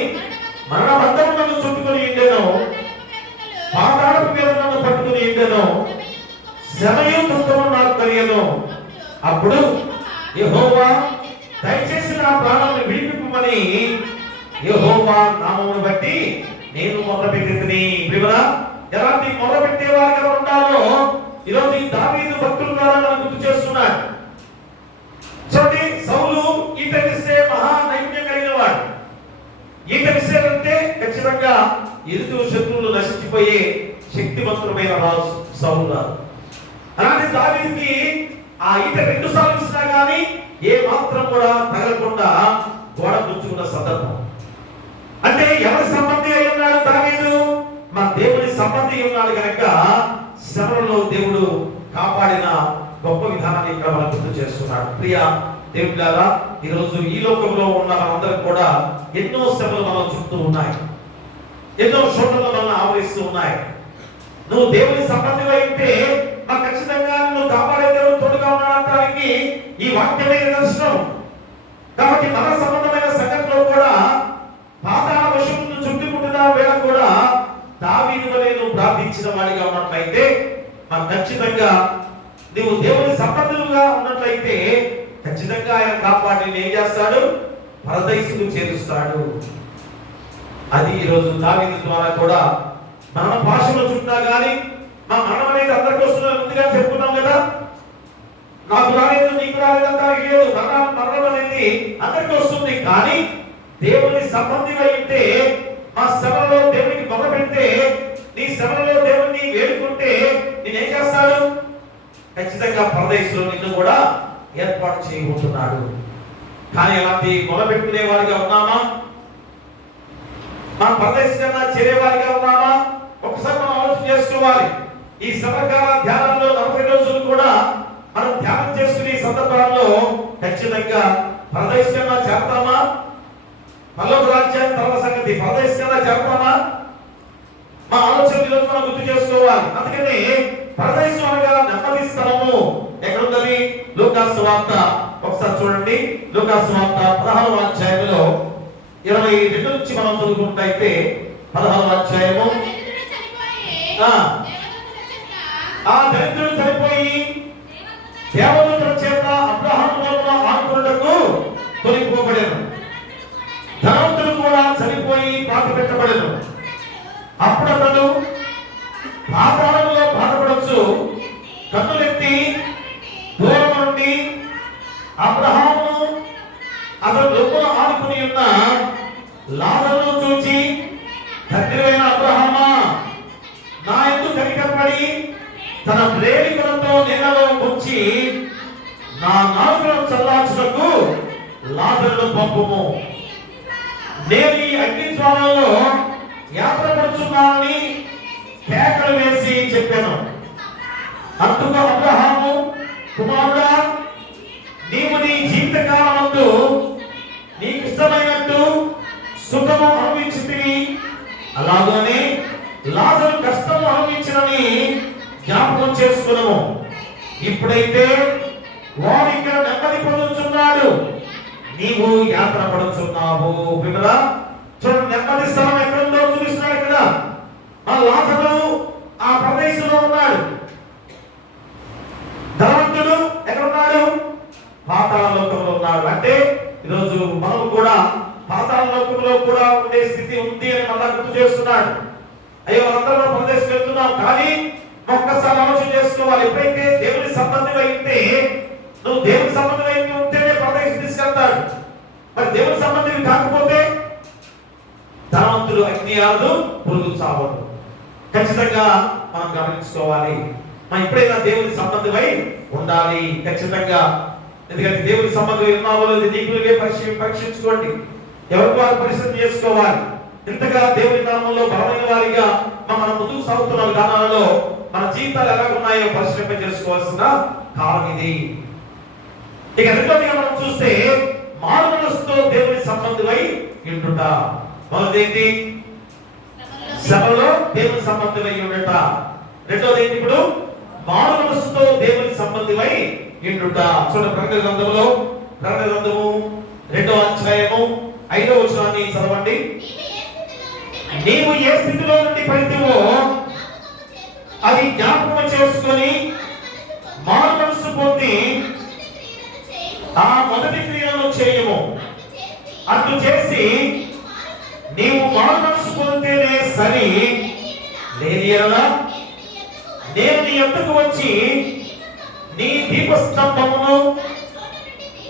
మరణ బంధము నన్ను చుట్టుకొని ఉండెను, పాతాళపు మీద నన్ను పట్టుకుని ఉండెను, శ్రమయు దుఃఖము నాకు కలిగెను. అప్పుడు యెహోవా దయచేసి నా ప్రాణాన్ని విడిపింపమని యెహోవా నామమును బట్టి నేను మొరపెట్టితిని. ప్రియులారా, ఎలాంటి మొరపెట్టే వారు ఎవరు ఉండాలో ఈరోజు ఈ దావీదు భక్తుల ద్వారా మనకు గుర్తు చేస్తున్నాడు. చూడండి, సౌలు ఈటెలిస్తే మహా నైపుణ్యం కలిగిన ఖచ్చితంగా ఎదుటి శత్రువులు నశించిపోయే శక్తివంతుడమైన రాజు సౌలు. అలాంటి దావీదుకి ఆ ఈట 2 సార్లు ఇచ్చినా కానీ ఏ మాత్రం కూడా తగలకుండా గోడ గుచ్చుకున్న సందర్భం. అంటే ఎవరి సంబంధి అయి ఉన్నాడు దావీదు? మా దేవుని సంబంధి ఉన్నాడు కనుక శ్రమలలో దేవుడు కాపాడిన గొప్ప విధానాన్ని ఇక్కడ మనం గుర్తు చేస్తున్నాడు. ప్రియ దేవుడారా, ఈరోజు ఈ లోకంలో ఉన్న మనందరం కూడా ఎన్నో శ్రమలు మనం చుట్టూ ఉన్నాయి, ఎన్నో శోధనలు మనల్ని ఆవరిస్తూ ఉన్నాయి. నువ్వు దేవుని సంబంధి అయితే నాకు ఖచ్చితంగా నువ్వు కాపాడే దేవుడు తోడుగా ఉన్నాడనడానికి ఈ వాక్యమే నిదర్శనం. కాబట్టి మన సంబంధమైన సంగతిలో కూడా పాతాళ వశమును చుట్టుముట్టిన వేళ కూడా దావీదు వలె నువ్వు ప్రార్థించిన వాడిగా ఉన్నట్లయితే నాకు ఖచ్చితంగా నువ్వు దేవుని సంబంధులుగా ఉన్నట్లయితే ఖచ్చితంగా ఆయన కాపాడి ఏం చేస్తాడు? పరదైసుకు చేరుస్తాడు. అది ఈరోజు దావీదు ద్వారా కూడా మన భాషలో చుట్టా కానీ మా మరణం అనేది అందరికీ వస్తుందని ముందుగా చెప్పుకున్నాం కదా. నాకు రాలేదు, నీకు రాలేదంతా లేదు. మరణం అనేది అందరికీ వస్తుంది. కానీ దేవుని సంబంధిగా అయితే మా శ్రమలో దేవునికి మొదలుపెడితే, నీ శ్రమలో దేవుని వేడుకుంటే నేనేం చేస్తాడు? ఖచ్చితంగా పరదేశంలో నిన్ను కూడా ఏర్పాటు చేయబోతున్నాడు. కానీ అలాంటి మొదలుపెట్టుకునే వారిగా ఉన్నామా? మా పరదేశం కన్నా చేరేవారిగా ఉన్నామా? ఒకసారి మనం ఆలోచన చేసుకోవాలి. ఈ సమకాల ధ్యానంలో 40 రోజులు కూడా మనం ధ్యానం చేసుకునే సందర్భాల్లో ఖచ్చితంగా పరదేశం కన్నా చేరతామా? పల్లవ రాజ్యాన్ని తర్వాత సంగతి పరదేశం కన్నా చేరతామా? మా ఆలోచన ఈరోజు మనం గుర్తు చేసుకోవాలి. అందుకని పరదేశం అనగా నెమ్మది స్థలము ఎక్కడున్నది? లూకాసు సువార్త ఒకసారి చూడండి. లూకాసు సువార్త 16వ అధ్యాయంలో 22 నుంచి మనం చదువుకుంటే 16వ అధ్యాయము ఆ దరిద్రుడు చనిపోయి దేవదూతల చేత అబ్రహాము వలన ఆనుకొనుటకు తొలగిపోబడెను. ధనవంతుడు కూడా చనిపోయి పాతిపెట్టబడెను. అప్పుడు అతడు పాతాళంలో బాధపడవచ్చు కన్నులెత్తి దూరం నుండి అబ్రహాము అతడు లోపల ఆనుకుని ఉన్న లాజరును చూచి, తండ్రివైన అబ్రహామా, నా యందు కనికరపడి తన ప్రేమికులతో నీళ్ళలో ముంచి నా నాలుకను చల్లార్చుటకు లాజరును పంపుము. నేను ఈ అగ్ని జ్వాలలో యాత్ర పడుచున్నానని కేకలు వేసి చెప్పాను. అందుకు అబ్రహాము, కుమారుడా, నీవు నీ జీవితకాలమందు నీకు ఇష్టమైనట్టు సుఖము అనుభవించితివి, అలాగనే లాజరు కష్టము అనుభవించినని జ్ఞాపకం చేసుకున్నాము. ఇప్పుడైతే వాడు ఇక్కడ నెమ్మది పొందుతున్నాడు, నీవు యాత్ర పడుచున్నావు. విమలా చూడండి, నెమ్మది స్థలం ఎక్కడుందో చూపిస్తున్నాడు ఇక్కడ. ఆ లాజరు ఆ ప్రదేశంలో ఉన్నాడు. ధనవంతుడు ఎక్కడున్నాడు? పాతాళ లోకంలో ఉన్నాడు. అంటే ఈరోజు మనం కూడా పాతాళ లోకంలో కూడా ఉండే స్థితి ఉంది అని మళ్ళా గుర్తు చేస్తున్నాడు. అయ్యో మనందరం ప్రదేశం వెళ్తున్నాం, కానీ ఒక్కసారి ఆలోచన చేసుకోవాలి. ఎప్పుడైతే దేవుని సంబంధం అయితే, నువ్వు దేవుని సంబంధం అయితే ఉంటేనే ప్రదేశం తీసుకెళ్తాడు. మరి దేవుని సంబంధం కాకపోతే ధనవంతుడు అగ్ని రాదు, పురుగు చావదు. ఖచ్చితంగా మనం గమనించుకోవాలి. మనం ఎప్పుడైనా దేవుని సంబంధమై ఉండాలి ఖచ్చితంగా. ఎందుకంటే దేవుని సంబంధం ఉన్నావో లేదు నీకులే పరీక్షించుకోండి. ఎవరికి వారు పరిశ్రమ చేసుకోవాలి. ఇంతగా దేవుని నామంలో బలమైన వారిగా మనం ముందుకు సాగుతున్న విధానాలలో మన జీవితాలు ఎలా ఉన్నాయో పరిశ్రమ చేసుకోవాల్సిన కాలం ఇది. ఇక రెండోదిగా మనం చూస్తే మారు మనసుతో దేవుని సంబంధమై ఉండుట. మొదటిది శ్రమలో దేవుని సంబంధమై ఉండుట. రెండోది ఏంటి? ఇప్పుడు మారు మనసుతో దేవుని సంబంధమై ఉండుట. చూడండి, ప్రకటన గ్రంథంలో, ప్రకటన గ్రంథము 2వ అధ్యాయము 5వ వచనాన్ని చదవండి. నీవు ఏ స్థితిలో నుండి పడితేవో అది జ్ఞాపకం చేసుకొని మారు మనసు పొంది ఆ మొదటి క్రియలను చేయము. అట్లు చేసి నీవు మారు మనసు పొందితేనే సరి, లేని ఎడల నేను నీ యొద్దకు వచ్చి నీ దీపస్తంభమును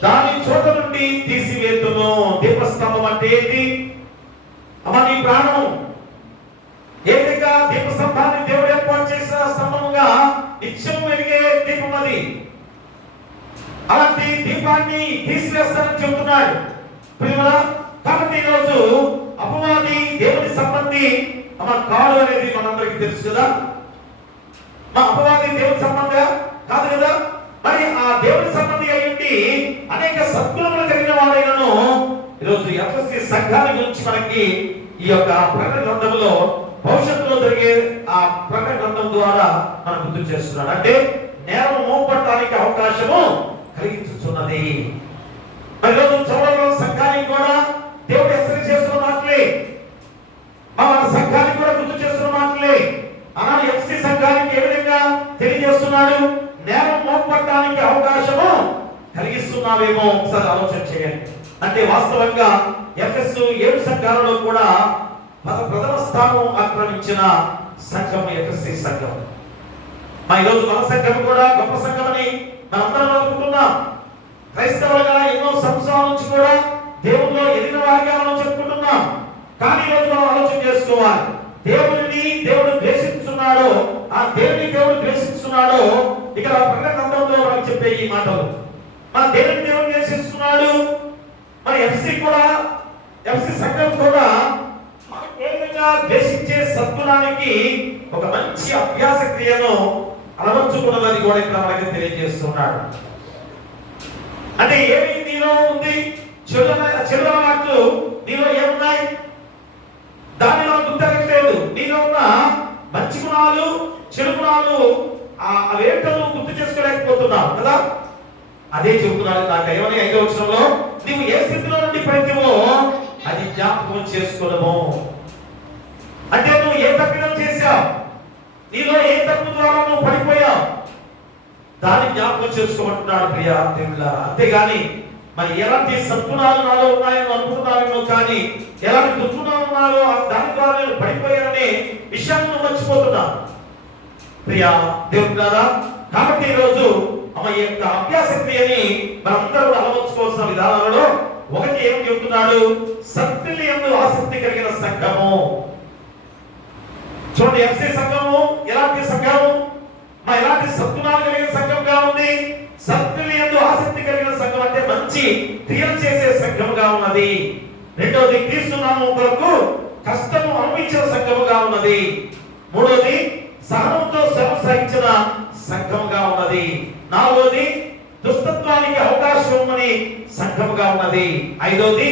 దాని చోట నుండి తీసివేతును. దీపస్తంభం అంటే ఏంటి? అమ్మ, నీ ప్రాణం అది. అలాంటి దీపాన్ని తీసివేస్తానని చెబుతున్నాడు ప్రియమురా. కాబట్టి ఈరోజు అపవాది దేవుని సంబంధి కాదు అనేది మనందరికీ తెలుసు కదా. మా అపవాది దేవుని సంబంధ కాదు కదా. మరి ఆ దేవుని సంబంధి అయ్యింది అనేక సద్గుణములు కలిగిన వాడైనను ఈరోజు ఎఫెసీ సంఘాల గురించి మనకి ఈ యొక్క ప్రకటన గ్రంథంలో భవిష్యత్తులో జరిగే ఆ ప్రకటన గ్రంథం ద్వారా మనం గుర్తు చేస్తున్నాడు. అంటే నేరం మోపడటానికి అవకాశము కలిగించుతున్నది. మరి రోజు చౌడవరం సంఘానికి కూడా దేవుడు హెచ్చరిక చేస్తున్న మాటలే, మన సంఘానికి కూడా గుర్తు చేస్తున్న మాటలే. అలానే ఎఫ్సీ సంఘానికి ఏ విధంగా తెలియజేస్తున్నాడు? నేరం మోపడటానికి అవకాశము కలిగిస్తున్నావేమో ఒకసారి ఆలోచన చేయండి. అంటే వాస్తవంగా ఎఫెసు 7 సంఘాలలో కూడా ప్రథమ స్థానం ఆక్రమించిన సంఘం ఎఫెసీ సంఘం. ఈరోజు మన సంఘం కూడా గొప్ప సంఘం అని మనందరం అనుకుంటున్నాం. క్రైస్తవులుగా ఎన్నో సంవత్సరాల నుంచి కూడా దేవుల్లో ఎదిగిన వారిగా మనం చెప్పుకుంటున్నాం. కానీ ఈరోజు మనం ఆలోచన చేసుకోవాలి, దేవుడిని దేవుడు ద్వేషిస్తున్నాడో, ఆ దేవుని దేవుడు ద్వేషిస్తున్నాడో ఇక్కడ ప్రకటన గ్రంథంలో మనకు చెప్పే ఈ మాటలు. మన దేవుని దేవుడు ద్వేషిస్తున్నాడు. మరి ఎఫ్సీ సంఘం కూడా ఏ విధంగా ద్వేషించే సద్గుణానికి ఒక మంచి అభ్యాస క్రియను అలవర్చుకున్నదని కూడా ఇక్కడ మనకి తెలియజేస్తున్నాడు. అంటే ఏమి నీలో ఉంది? చెడు అలవాట్లు నీలో ఏమున్నాయి? దానిలో గుర్తెరగట్లేదు. నీలో ఉన్న మంచి గుణాలు, చెడు గుణాలు అవేంటో గుర్తు చేసుకోలేకపోతున్నావు కదా. అదే చెబుతున్నాడు నాకు ఏమని 5వ వచనంలో, నీవు ఏ స్థితిలో నుండి పడితేవో అది జ్ఞాపకం చేసుకోవడము. అంటే నువ్వు ఏ తప్పిదం చేశావు, నీలో ఏ తప్పు ద్వారా నువ్వు పడిపోయావు, దాన్ని జ్ఞాపకం చేసుకోమంటున్నాడు ప్రియ దేవులారా. అంతేగాని మరి ఎలాంటి సద్గుణాలు నాలో ఉన్నాయని అనుకుంటున్నావేమో, కానీ ఎలాంటి దుర్గుణాలు ఉన్నాయో దాని ద్వారా నేను పడిపోయాననే విషయాన్ని నువ్వు మర్చిపోతున్నా ప్రియ దేవులారా. కాబట్టి ఈరోజు ఈ యొక్క అభ్యాస క్రియని మనందరూ కూడా అలవర్చుకోవాల్సిన విధానాలలో ఒకటి ఏం చెబుతున్నాడు? సత్క్రియల యందు ఆసక్తి కలిగిన సంఘము. చూడండి, ఎఫ్సీ సంఘము ఎలాంటి సంఘము? ఎలాంటి సద్గుణాలు కలిగిన సంఘంగా ఉంది. సత్క్రియల యందు ఆసక్తి కలిగిన సంఘం అంటే మంచి క్రియలు చేసే సంఘముగా ఉన్నది. రెండోది, క్రీస్తు నామము కొరకు కష్టము అనుభవించిన సంఘముగా ఉన్నది. మూడోది, సహనంతో శ్రమ సహించిన సంఘముగా ఉన్నది. నాలుగోది, దుష్టత్వానికి అవకాశం ఇవ్వని సంఘముగా ఉన్నది. ఐదోది,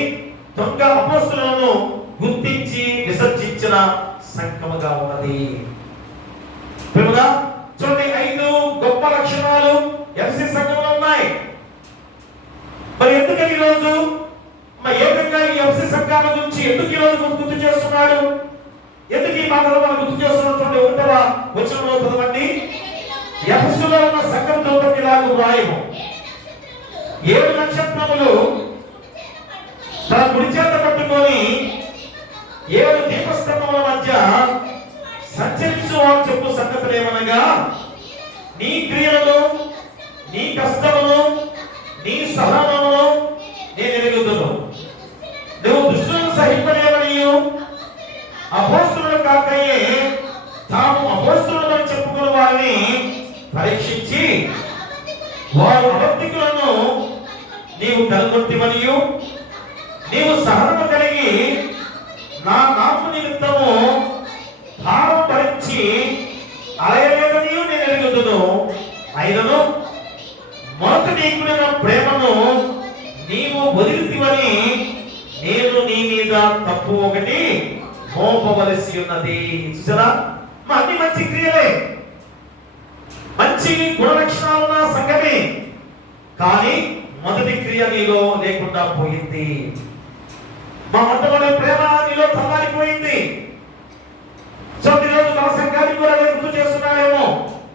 దొంగ అపోస్తులను గుర్తించి విసర్జించిన సంఘముగా ఉన్నది. చూడండి, 5 గొప్ప లక్షణాలు ఎఫ్సీ సంఘంలో ఉన్నాయి. మరి ఎందుకని ఈరోజు ఏ విధంగా ఈ ఎఫ్సీ సంఘాల గురించి ఎందుకు ఈరోజు గుర్తు చేస్తున్నాడు? ఎందుకు ఈ మాటలు మనం గుర్తు చేస్తున్నాడు? చూడండి, 1వ వచనంలో చదవండి. ఎఫెసులో ఉన్న సంఘం దూతకి ఇలాగ వ్రాయము, 7 నక్షత్రములు తన కుడి చేత పట్టుకొని 7 దీపస్తంభముల మధ్య సంచరించు వారు చెప్పు సంగతులు ఏమనగా, నీ క్రియలను, నీ కష్టమును, నీ సహనమును నేను ఎరుగుదును. నువ్వు దుష్టులను సహింపలేవనియు అపోస్తులను కాకయే తాము అపోస్తులను చెప్పుకున్న వారిని పరీక్షించి వారు అబద్ధికులను నీవు కనుగొట్టివనియు, నీవు సహనము కలిగి నా నామము నిమిత్తము భారం భరించి అలయలేదనియు నేను ఎరుగుదును. అయినను మొదట నీకున్న ప్రేమను నీవు వదిలితివని నేను నీ మీద తప్పు ఒకటి మోపవలసి ఉన్నది. చూసారా, అన్ని మంచి క్రియలే, మంచి గుణలక్షణాలున్న సంఘమే, కానీ మొదటి క్రియ నీలో లేకుండా పోయింది. మొట్టమొదటి ప్రేమ నీలో చల్లారిపోయింది. సో ఈరోజు మన సంఘానికి కూడా గుర్తు చేస్తున్నాడేమో,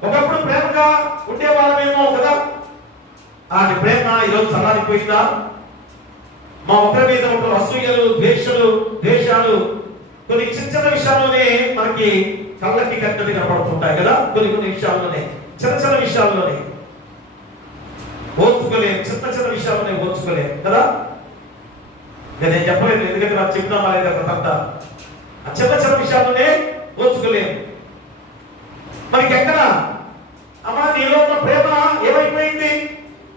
ఒకప్పుడు ప్రేమగా ఉండేవాళ్ళమేమో కదా, అలాంటి ప్రేమ ఈరోజు చల్లారిపోయిందా? ఒకరి మీద ఒకరు అసూయలు, ద్వేషాలు కొన్ని చిన్న విషయాల్లోనే మనకి కళ్ళకి కట్టడి కనపడుతుంటాయి కదా. కొన్ని విషయాల్లోనే, చిన్న విషయాల్లోనే ఓర్చుకోలేం, చిన్న విషయాల్లోనే ఓర్చుకోలేం కదా. నేను చెప్పలేదు, ఎందుకంటే నాకు చెప్పినా లేదా అంతా ఆ చిన్న విషయాల్లోనే ఓర్చుకోలేం. మనకి ఎక్కడ అమ్మా నీలో ఉన్న ప్రేమ ఏమైపోయింది?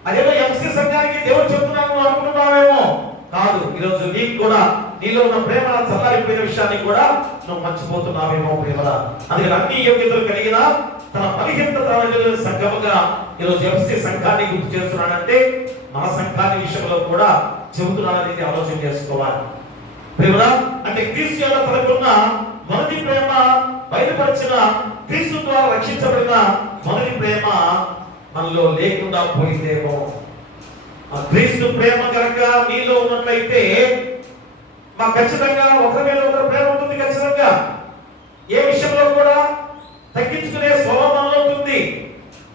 అదేదో ఎఫ్ఎస్సి సంఘానికి దేవుడు చెప్తున్నాను అనుకుంటున్నావేమో. కాదు, ఈరోజు నీకు కూడా నీలో ఉన్న ప్రేమ చల్లారిపోయిన విషయాన్ని కూడా నువ్వు మర్చిపోతున్నావేమో ప్రేమలా. అందుకని అన్ని యోగ్యతలు కలిగిన తన బలహీనత సంఘముగా ఈరోజు ఎఫ్ఎస్సి సంఘాన్ని గుర్తు చేస్తున్నాడంటే మన సంఘాన్ని విషయంలో కూడా చెబుతున్నాడనేది ఆలోచన చేసుకోవాలి ప్రేమలా. అంటే క్రీస్తు యొక్క తనకున్న మొదటి ప్రేమ బయలుపరిచిన, క్రీస్తు ద్వారా రక్షించబడిన మొదటి ప్రేమ మనలో లేకుండా పోయిందేమో. ఆ క్రీస్తు ప్రేమ కనుక నీలో ఉన్నట్లయితే మా ఖచ్చితంగా ఒకరి మీద ఒకరు ప్రేమ ఉంటుంది. ఖచ్చితంగా ఏ విషయంలో కూడా తగ్గించుకునే స్వభావం మనలో ఉంటుంది.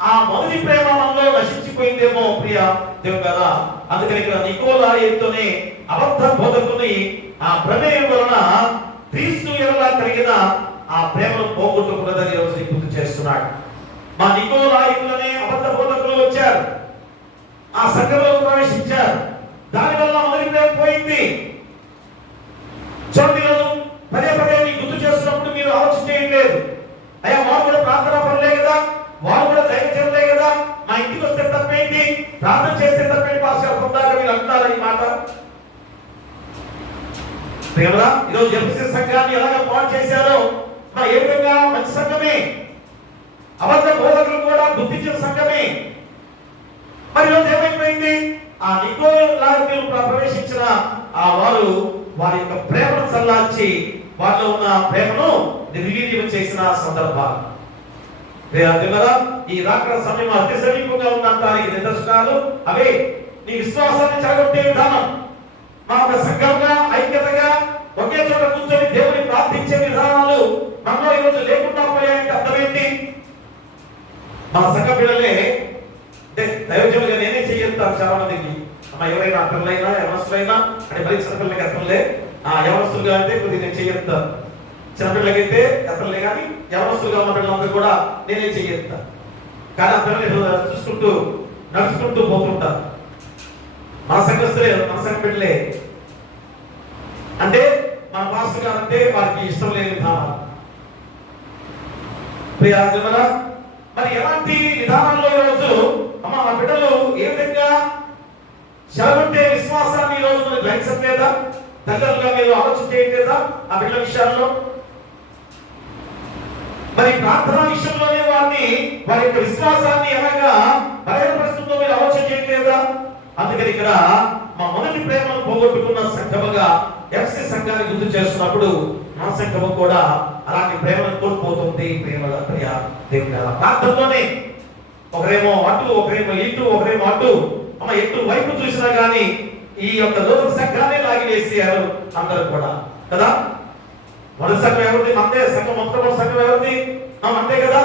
ఆ మొదటి ప్రేమ మనలో నశించిపోయిందేమో ప్రియ దేవుడు కదా. అందుకని ఇక్కడ నికోలాయితోనే అబద్ధ బోధకుని ఆ ప్రమేయం వలన క్రీస్తు ఎలా కలిగిన ఆ ప్రేమను పోగొట్టుకున్నదని ఈరోజు గుర్తు చేస్తున్నాడు. మా నికోలాయితులనే అబద్ధ బోధకులు వచ్చారు, ఆ సంఘంలో ప్రవేశించారు. దానివల్ల మొదటి ప్రేమ పోయింది. చూడండి, పదే పదే మీకు గుర్తు చేస్తున్నప్పుడు మీరు ఆలోచన చేయట్లేదు. అయ్యా, వారు కూడా ప్రార్థన పనులే కదా, వారు కూడా దైవజనులే కదా, మా ఇంటికి వస్తే తప్పేంటి, ప్రార్థన చేస్తే తప్పేంటి పాస్టర్ పొందాక మీరు అంటున్నారు ఈ మాట. ఈరోజు ఎఫ్ఎస్సి సంఘాన్ని ఎలాగ పాడు చేశారో ఏ విధంగా మంచి సంఘమే, అబద్ధ బోధకులు కూడా గుర్తించిన సంఘమే. మరి ఈరోజు ఏమైపోయింది? ఆ నికోలాయితులు ప్రవేశించిన ఆ వారు వారి యొక్క ప్రేమను చల్లార్చి వారిలో ఉన్న ప్రేమను నిర్వీర్యం చేసిన సందర్భాలు. ఈ రాకడ సమయం అతి సమీపంగా ఉన్నంతానికి నిదర్శనాలు అవే. నీ విశ్వాసాన్ని చెడగొట్టే విధానం, మా ఒక సంఘంగా ఐక్యతగా ఒకే చోట కూర్చొని దేవుని ప్రార్థించే విధానాలు మనలో ఈరోజు లేకుండా పోయాయంటే అర్థమేంటి? మన సంఘ పిల్లలే అంటే దైవజనులుగా నేనే చెయ్యొస్తాను చాలా మందికి. అమ్మ ఎవరైనా అక్కర్లైనా యవనస్తులైనా అంటే మరి చిన్నపిల్లలకి అక్కర్లే, యవనస్తులుగా అంటే కొద్దిగా నేను చెయ్యొస్తాను. చిన్నపిల్లలకైతే అక్కర్లే, కానీ యవనస్తులుగా ఉన్న పిల్లలందరూ కూడా నేనే చెయ్యొస్తాను. కానీ ఆ పిల్లలు చూసుకుంటూ నడుచుకుంటూ పోతుంటారు. మన సంఘస్థులే, మన సంఘ బిడ్డలే. అంటే మన పాస్టర్ గారు అంటే వారికి ఇష్టం లేని విధానాలు. మరి ఎలాంటి విధానంలో ఈరోజు అమ్మ మా బిడ్డలు ఏ విధంగా చెడగొట్టే విశ్వాసాన్ని ఈరోజు మనం గ్రహించట్లేదా? తల్లిదండ్రులుగా మీరు ఆలోచన చేయట్లేదా ఆ బిడ్డల విషయాల్లో? మరి ప్రార్థన విషయంలోనే వారి యొక్క విశ్వాసాన్ని ఎలాగా బలహీనపరుస్తుందో మీరు ఆలోచన చేయట్లేదా? అందుకని ఇక్కడ మా మొదటి ప్రేమను పోగొట్టుకున్న సంఘముగా ఎఫ్ఎస్సి సంఘాన్ని గుర్తు చేస్తున్నప్పుడు మా సంఘము కూడా అలాంటి ప్రేమను కోల్పోతుంది. ప్రేమ ప్రియ దేవుని ప్రార్థనలోనే ఒకరేమో అటు, ఒకరేమో ఇటు, ఒకరేమో అటు, అమ్మ ఎటు వైపు చూసినా కానీ ఈ యొక్క లోక సంఘాన్ని లాగివేసారు అందరూ కూడా కదా. మొదటి సంఘం ఎవరిది? మందే సంఘం. మొట్టమొదటి సంఘం ఎవరిది? అంతే కదా.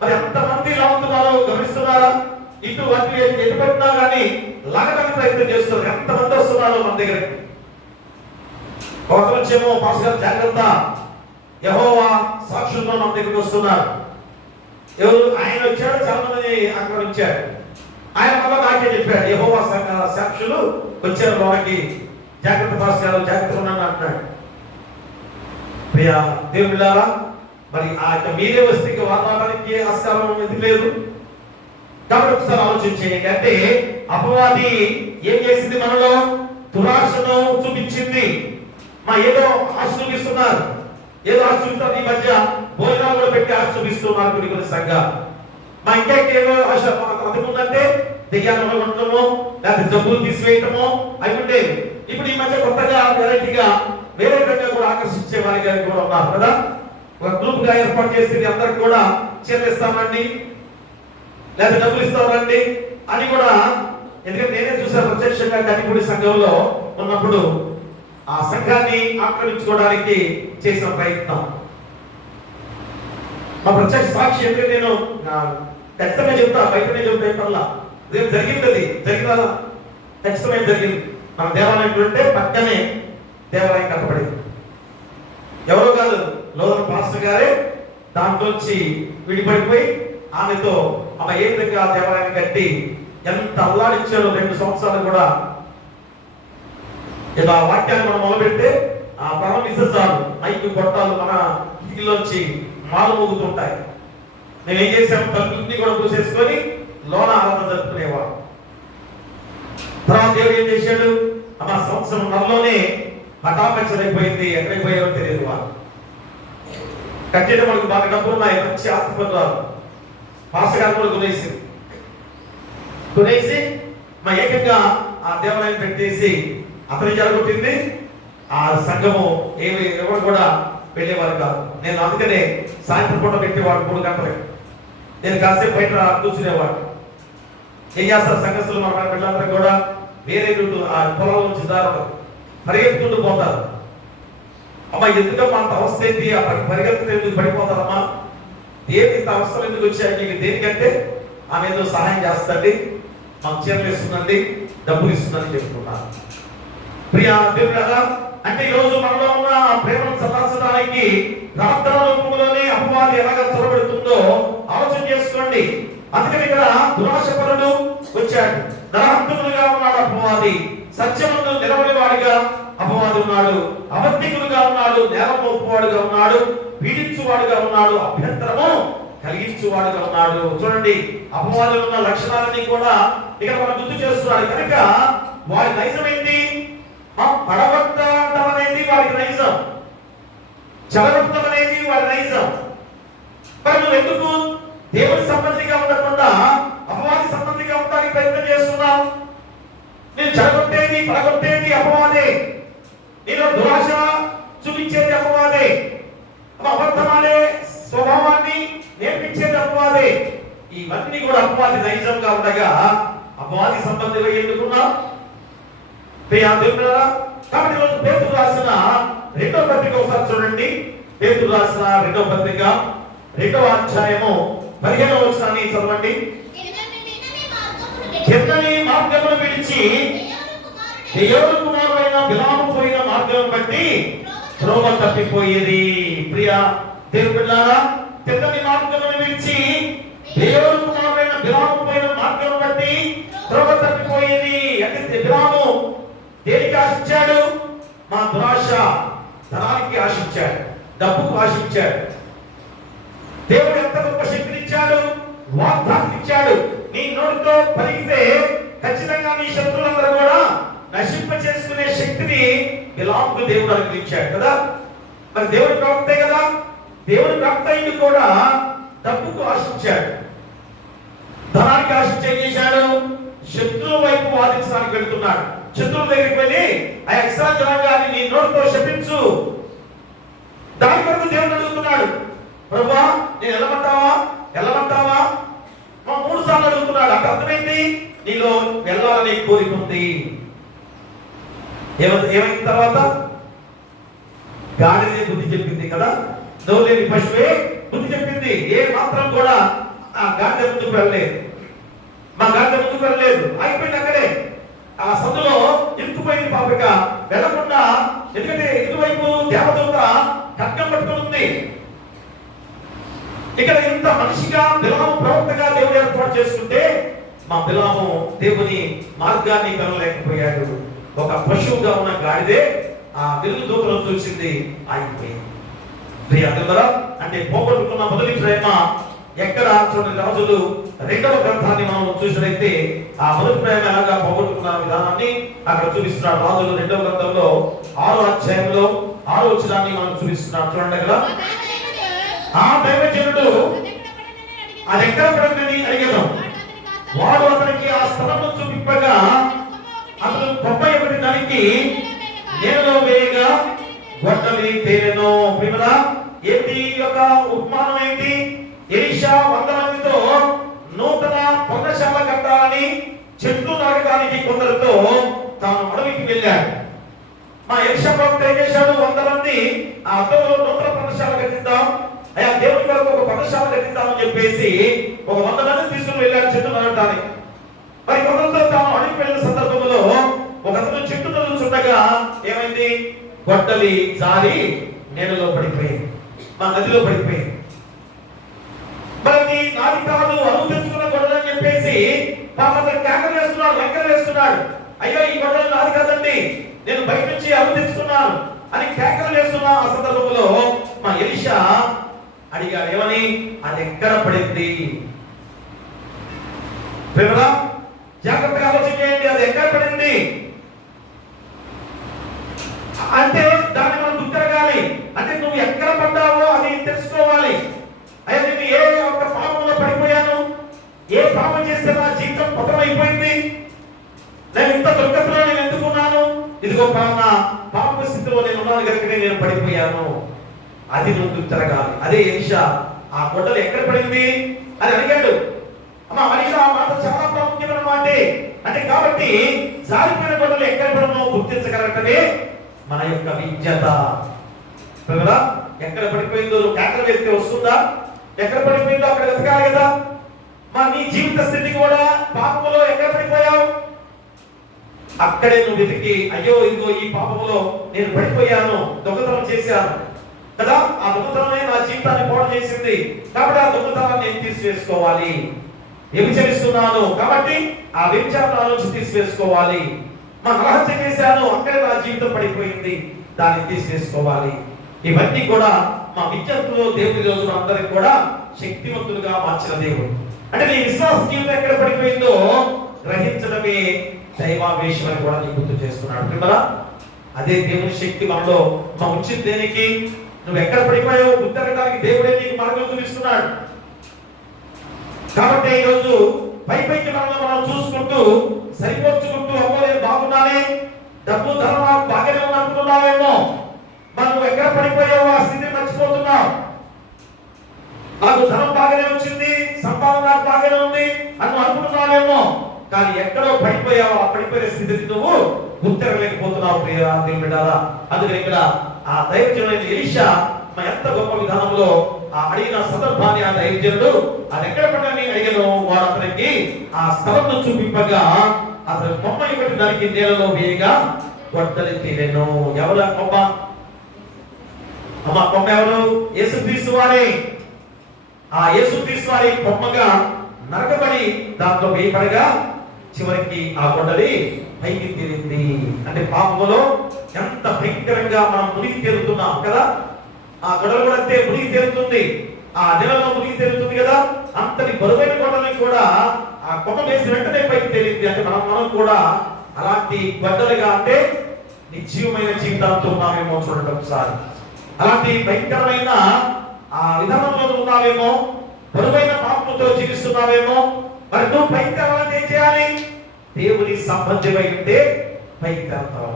మరి ఎంతమంది ఇలా ఉంటున్నారో గమనిస్తున్నారా? ఇటు అటు ఎటు పెట్టినా కానీ లాగడానికి ప్రయత్నం చేస్తున్నారు. ఎంతమంది వస్తున్నారో మన దగ్గరికి. ఒకరు వచ్చేమో పాస్ గారు జాగ్రత్త, యెహోవా సాక్షులతో మన దగ్గరికి వస్తున్నారు. ఎవరు? ఆయన వచ్చాడు, చాలా మంది అక్కడ వచ్చాడు. ఆయన మళ్ళీ నాకే చెప్పాడు, యెహోవా సాక్షులు వచ్చారు లోనకి, జాగ్రత్త పాస్ గారు, జాగ్రత్త ఉన్నాను అంటున్నాడు. ప్రియ దేవుళ్ళారా, మరి ఆ మీరే వస్తే వాతావరణానికి ఆస్కారం ఎందుకు లేదు? కాబట్టి ఒకసారి ఆలోచన చేయండి. అంటే అపవాది ఏం చేసింది? మనలో దురాశను చూపించింది. మా ఏదో ఆశ చూపిస్తున్నారు, ఏదో ఆశ చూపిస్తారు. ఈ మధ్య భోజనాలు కూడా పెట్టి ఆశ చూపిస్తున్నారు కొన్ని సంఘాలు. మా ఇంకా ఏదో ఆశ అందుకుందంటే దెయ్యాలను ఉండటమో లేకపోతే జబ్బులు తీసివేయటమో అవి ఉండేవి. ఇప్పుడు ఈ మధ్య కొత్తగా వెరైటీగా వేరే విధంగా కూడా ఆకర్షించే వారి గారికి కూడా ఉన్నారు కదా. ఒక గ్రూప్ గా ఏర్పాటు చేసి అందరికి కూడా చేస్తామండి లేదా డబ్బులు ఇస్తామండి అని కూడా. ఎందుకంటే నేనే చూసాను ప్రత్యక్షంగా కనిపూడి సంఘంలో ఉన్నప్పుడు ఆ సంఘాన్ని ఆక్రమించుకోవడానికి చేసిన ప్రయత్నం. మా ప్రత్యక్ష సాక్షి ఎందుకంటే నేను ఖచ్చితంగా చెప్తా, బయటనే చెప్తా. పర్లా జరిగింది, అది జరిగిన ఖచ్చితమైన జరిగింది. మన దేవాలయం అంటే పక్కనే దేవాలయం కట్టబడింది. ఎవరో కాదు, లోదన పాస్టర్ గారే దాంట్లోంచి విడిపడిపోయి ఆమెతో ఆమె ఏ విధంగా దేవాలయాన్ని కట్టి ఎంత అల్లాడిచ్చారో 2 సంవత్సరాలు కూడా. ఇలా వాక్యాన్ని మనం మొదలుపెడితే ఆ ప్రారంభిస్తారు మైకు గొట్టాలు మన ఇంటిలోంచి మాలు మోగుతుంటాయి. మేము ఏం చేసాము? తలుపుని కూడా పూసేసుకొని లోన ఆరాధన జరుపుకునేవాడు. తర్వాత దేవుడు ఏం చేశాడు? ఆ సంవత్సరం నెలలోనే హఠాపంచరైపోయింది. ఎక్కడికి పోయారో తెలియదు. వాళ్ళు కట్టేట మనకు బాగా డబ్బులు ఉన్నాయి, మంచి ఆస్తిపత్రాలు. పాస్టర్ గారు కూడా కొనేసి మా ఏకంగా ఆ దేవాలయం పెట్టేసి అతని జరగొట్టింది. ఆ సంఘము ఎవరు కూడా వెళ్ళేవారు కాదు. నేను అందుకనే సాయంత్రం పూట పెట్టేవాడు 3 గంటలకి. నేను కాసేపు బయట కూర్చునేవాడు. ఏం చేస్తారు సంఘస్థులు? మన బిడ్డలందరూ కూడా వేరే ఆ పొలం నుంచి దారి పరిగెత్తుకుంటూ పోతారు. అమ్మా ఎందుకమ్మా అంత అవస్థ ఏంటి? ఆ పరిగెత్తులు ఎందుకు పడిపోతారమ్మా? దేవుడు ఇంత అవస్థలు ఎందుకు వచ్చాయి మీకు? దేనికంటే ఆమె ఏదో సహాయం చేస్తుంది, మాకు చీరలు ఇస్తుందండి, డబ్బులు ఇస్తుందని చెప్పుకున్నారు. ప్రియా దేవుడా, అంటే ఈరోజు మనలో ఉన్న ప్రేమను చల్లార్చడానికి ప్రార్థన రూపంలోనే అపవాది ఎలాగ చొరబెడుతుందో ఆలోచన చేసుకోండి. అందుకని ఇక్కడ దురాశపరుడు వచ్చాడు, నరహంతకులుగా ఉన్నాడు అపవాది, సత్యమును నిలబడి వాడిగా అపవాది ఉన్నాడు, అబద్ధికులుగా ఉన్నాడు, నేరం మోపువాడుగా ఉన్నాడు, పీడించువాడుగా ఉన్నాడు, అభ్యంతరము కలిగించువాడుగా ఉన్నాడు. చూడండి, అపవాదులు ఉన్న లక్షణాలన్నీ కూడా ఇక్కడ మనం గుర్తు చేస్తున్నాడు. కనుక వాడి నైజం ఏంటి? పడగొట్టడం అనేది వాడికి నైజం, చెడగొట్టడం అనేది వాడి నైజం. మరి నువ్వు ఎందుకు దేవుని సంబంధిగా ఉండకుండా అపవాది సంబంధిగా ఉండడానికి ప్రయత్నం చేస్తున్నావు? నేను చెడగొట్టేది, పడగొట్టేది అపవాదే. నేను దురాశ చూపించేది అపవాదే. అబద్ధమాలే స్వభావాన్ని నేర్పించేది అపవాదే. ఇవన్నీ కూడా అపవాది నైజంగా ఉండగా అపవాది సంబంధిగా ఎందుకున్నావు? కాబట్టి ఈరోజు పేతురు రాసిన 2వ పత్రిక ఒకసారి చూడండి. పేతురు రాసిన 2వ పత్రిక 2వ అధ్యాయము 15వ వచనాన్ని చదవండి. కిందని మార్గమును విడిచి దేవుని కుమారుడైన బిలాము పోయిన మార్గం బట్టి త్రోవ తప్పిపోయేది. ప్రియా దేవుని బిడ్డలారా, కిందని మార్గమును విడిచి దేవుని కుమారుడైన బిలాము పోయిన మార్గం బట్టి త్రోవ తప్పిపోయేది. అంటే బిలాము దేనికి ఆశించాడు? మా దురాశ, ధనానికి ఆశించాడు, డబ్బుకు ఆశించాడు. దేవుడు ఎంత గొప్ప శక్తిని ఇచ్చాడు, వాగ్దానం ఇచ్చాడు. నీ నోటితో పలికితే ఖచ్చితంగా నీ శత్రువులందరూ కూడా నశింప చేసుకునే శక్తిని బిలాముకు దేవుడు అనుగ్రహించాడు కదా. మరి దేవుడి ప్రవక్తే కదా. దేవుడి ప్రవక్త అయింది కూడా డబ్బుకు ఆశించాడు, ధనానికి ఆశించి ఏం చేశాడు? శత్రువు వైపు వాదించడానికి వెళ్తున్నాడు. శత్రువు దగ్గరికి వెళ్ళి ఆ ఎక్స్ట్రా జనాంగాన్ని నీ నోటితో శపించు. దాని కొరకు దేవుడు అడుగుతున్నాడు, ప్రభువా నేను వెళ్ళమంటావా? 3 సార్లు అడుగుతున్నాడు. అక్కడ అర్థమైంది, నీలో వెళ్ళాలని కోరిక ఉంది. ఏమైన తర్వాత గాడిదే బుద్ధి చెప్పింది కదా. నోలేని పశువే బుద్ధి చెప్పింది. ఏ మాత్రం కూడా ఆ గాడిద ముందుకు వెళ్ళలేదు. మా గాడిద ముందుకు వెళ్ళలేదు, అయిపోయింది అక్కడే. ఆ సందులో ఇరుక్కుపోయింది పాపిక, వెళ్ళకుండా. ఎందుకంటే ఇటువైపు దేవదూత ఖడ్గం పట్టుకుని ఉంది. ఇక్కడ ఇంత మనిషిగా బిలాము ప్రవక్తగా దేవుడు ఏర్పాటు చేసుకుంటే మా బిలాము దేవుని మార్గాన్ని కనలేకపోయాడు. ఒక పశువుగా ఉన్న గాడిదే ఆ వెలుగు దూతలో చూసింది, ఆగిపోయింది. ప్రియా అంటే పోగొట్టుకున్న మొదటి ప్రేమ ఎక్కడ? చూడండి, రాజులు 2వ గ్రంథాన్ని మనం చూసినట్లయితే ఆ మొదటి ప్రేమ ఎలాగా పోగొట్టుకున్న విధానాన్ని అక్కడ చూపిస్తున్నాడు. రాజులు 2వ గ్రంథంలో 6వ అధ్యాయంలో 6వ వచనాన్ని మనం చూపిస్తున్నాడు. చూడండి, అక్కడ ఆ దైవజనుడు అది ఎక్కడ పడిందని అడిగాను. వాడు అతనికి ఆ స్థలము చూపింపగా అతను 31 దానికి నేలలో వేయగా గొడ్డలి తేనెను. ప్రియరా, ఏంటి యొక్క ఉపమానం? ఏంటి? ఎలీషా 100 మందితో నూతన పర్ణశాల కట్టాలని, చెట్లు నాటడానికి కొందరితో తాను అడవికి వెళ్ళాడు. మా ఎలీషా ప్రవక్త ఏం చేశాడు? 100 మంది ఆ అడవిలో నూతన పర్ణశాల కట్టిద్దాం, అయ్యా దేవుడి కొరకు ఒక పర్ణశాల కట్టిద్దామని చెప్పేసి ఒక 100 మందిని తీసుకుని వెళ్ళాడు చెట్లు నాటడానికి. మరి కొందరితో తాను అడవికి వెళ్ళిన సందర్భంలో ఒక అతను చెట్టు తొలుచుండగా ఏమైంది? గొడ్డలి జారి నీళ్ళలో పడిపోయింది, మా నదిలో పడిపోయింది. మరి నాది కాదు, అరువు తెచ్చుకున్న గొడ్డలి అని చెప్పేసి కేకలు వేస్తున్నాడు, లెక్కలు వేస్తున్నాడు. అయ్యో ఈ గొడ్డలి నాది కాదండి, నేను బయట నుంచి అరువు తెచ్చుకున్నాను అని కేకలు వేస్తున్న ఆ సందర్భంలో మా ఎలీషా అడిగాడు, ఏమని? అది ఎక్కడ పడింది? ప్రేమరా జాగ్రత్తగా ఆలోచన చేయండి. అది ఎక్కడ పడింది అంటే దాన్ని మనం గుర్తిరగాలి. అంటే నువ్వు ఎక్కడ పడ్డావో అది తెలుసుకోవాలి. అయ్యా నేను ఏ ఒక్క పాపంలో పడిపోయాను, ఏ పాపం చేస్తే నా జీవితం పతనమైపోయింది, నేను ఇంత దుర్గతిలో నేను ఎందుకున్నాను, ఇదిగో నా పాప స్థితిలో నేను ఉన్నాను కనుక నేను పడిపోయాను, అది నువ్వు గుర్తిరగాలి. అదే ఎలీషా ఆ గొడ్డలు ఎక్కడ పడింది అని అడిగాడు. అమ్మ అడిగిన ఆ మాట చాలా ప్రాముఖ్యమైన మాటే. అంటే కాబట్టి జారిపోయిన గొడ్డలు ఎక్కడ పడనో గుర్తించగలగటమే మన యొక్క విజ్ఞత. ఎక్కడ పడిపోయిందో కేకలు వేస్తే వస్తుందా? ఎక్కడ పడిపోయిందో అక్కడ వెతకాలి కదా. నీ జీవిత స్థితి కూడా పాపములో ఎక్కడ పడిపోయావు అక్కడే నువ్వు వెతికి, అయ్యో ఇదిగో ఈ పాపములో నేను పడిపోయాను, దొంగతనం చేశాను కదా, ఆ దొంగతనమే నా జీవితాన్ని పాడు చేసింది కాబట్టి ఆ దొంగతనాన్ని నేను తీసివేసుకోవాలి. వ్యభిచరిస్తున్నాను కాబట్టి ఆ వ్యభిచారాల నుంచి తీసివేసుకోవాలి. నరహత్య చేశాను అక్కడే నా జీవితం పడిపోయింది, దాన్ని తీసివేసుకోవాలి. ఇవన్నీ కూడా మా విద్యార్థులు దేవుడి రోజున అందరికి కూడా శక్తివంతులుగా మార్చిన దేవుడు. అంటే నీ విశ్వాస జీవితం ఎక్కడ పడిపోయిందో గ్రహించడమే దైవావేశం అని కూడా నీకు గుర్తు చేస్తున్నాడు. అదే దేవుని శక్తి మనలో ఉంచింది దేనికి? నువ్వు ఎక్కడ పడిపోయావో గుర్తెరగడానికి దేవుడే నీకు మార్గం చూపిస్తున్నాడు. కాబట్టి ఈరోజు పైకి మనం చూసుకుంటూ సరిపోర్చుకుంటూ అమ్మో నేను బాగున్నానే, డబ్బు ధనం నాకు బాగానే అనుకుంటున్నావేమో, మనం ఎక్కడ పడిపోయావో ఆ స్థితిని మర్చిపోతున్నావు. నాకు ధనం బాగానే వచ్చింది, సంపాదన నాకు బాగానే ఉంది అని అనుకుంటున్నావేమో, కానీ ఎక్కడో పడిపోయావో ఆ పడిపోయే స్థితిని నువ్వు గుర్తిరగలేకపోతున్నావు ప్రియా దేవుని బిడ్డలారా. అందుకని ఇక్కడ ఆ దైవజనుడైన ఎలీషా ఎంత గొప్ప విధానంలో ఆ అడిగిన సందర్భాన్ని ఆ దైవజనుడు అది ఎక్కడ పడని అడిగాను, వాడు అతనికి ఆ స్థలంను చూపింపగా అతను కొమ్మ ఇక్కడి దానికి నేలలో వేయగా గొడ్డలి తీరెను. ఎవరు ఆ కొమ్మ? కొమ్మ ఎవరు? యేసుక్రీస్తు వారే. ఆ యేసుక్రీస్తు వారి కొమ్మగా నరకబడి దాంట్లో వేయబడగా చివరికి ఆ గొడ్డలి పైకి తీరింది. అంటే పాపములో ఎంత భయంకరంగా మనం మునిగి తేలుతున్నాం కదా, ఆ గొడవలు కూడా అంతే మునిగి తేలుతుంది, ఆ నెలలో మునిగి తేలుతుంది కదా. అంతటి బరువైన గొడవని కూడా ఆ కొమ్మ వేసి వెంటనే పైకి తేలింది. అంటే మనం కూడా అలాంటి గొడ్డలుగా అంటే నిశ్చయమైన జీవితాలతో ఉన్నామేమో చూడండి ఒకసారి. అలాంటి భయంకరమైన ఆ విధానంలో ఉన్నావేమో, బరువైన పాపంతో జీవిస్తున్నావేమో. మరి నువ్వు పైకి తేవాలంటే ఏం చేయాలి? దేవుని సంబంధమై ఉంటే పైకి తేలుతావు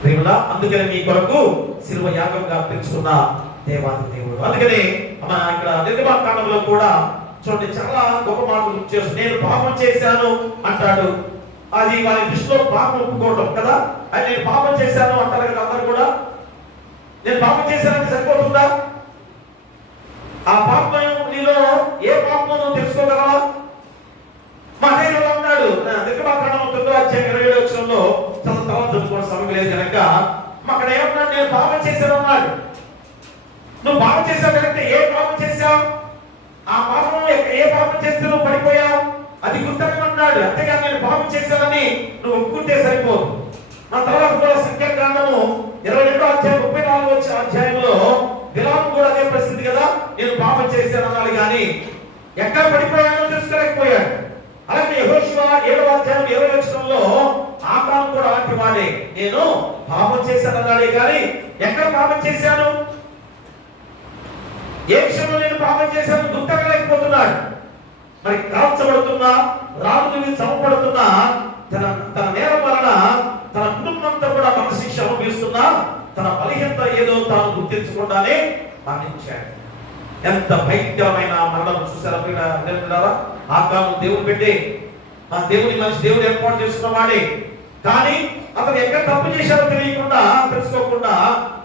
ప్రేమలా. అందుకని నీ కొరకు శిలువ యాగంగా పెంచుకున్న దేవాది దేవుడు. అందుకని మన ఇక్కడ నిర్గమాకాండంలో కూడా చూడండి చాలా గొప్ప మాటలు చేస్తూ నేను పాపం చేశాను అంటాడు. అది వారి దృష్టిలో పాపం ఒప్పుకోవడం కదా. అది నేను పాపం చేశాను అంటారు కదా అందరు కూడా. నేను పాపం చేశానంటే సరిపోతుందా? ఆ పాపం నీలో ఏ పాపం నువ్వు తెలుసుకోగలవా? మా దేవుడు అన్నాడు నిర్గమాకాండం 9:27 తర్వాత చదువుకోవడం సమయం లేదు కనుక అక్కడ ఏమన్నాడు? నేను పాపం చేశాను అన్నాడు. నువ్వు పాపం చేశావు కనుక ఏ పాపం చేశావు? ఆ పాపం ఏ పాపం చేస్తే నువ్వు పడిపోయావు అది గుర్తమన్నాడు. అంతేగాని నేను పాపం చేశానని నువ్వు ఒప్పుకుంటే సరిపోదు. ఆ తర్వాత కూడా సంఖ్యాకాండము 22:34 బిలాము కూడా అదే పరిస్థితి కదా, నేను పాపం చేశాను అన్నాడు. కానీ ఎక్కడ పడిపోయానో తెలుసుకోలేకపోయాడు. అలాగే యెహోషువ 7:20 ఆకాను కూడా అలాంటి వాడే, నేను పాపం చేశాను అన్నాడే. కానీ ఎక్కడ పాపం చేశాను, ఏ విషయంలో నేను పాపం చేశాను గుర్తగలేకపోతున్నాడు. మరి కాల్చబడుతున్నా, రాజు మీద చంపబడుతున్నా, తన నేరం వలన తన కుటుంబంతో కూడా మరణశిక్ష అనుభవిస్తున్నా, తన బలహీనత ఏదో తాను గుర్తించకుండానే మరణించాడు. ఎంత భయంకరమైన మరణం చూసారా? ఆకాను దేవుడు పెట్టే ఆ దేవుని మనిషి దేవుడు ఏర్పాటు చేసుకున్న వాడే. కానీ అతను ఎక్కడ తప్పు చేశారో తెలియకుండా తెలుసుకోకుండా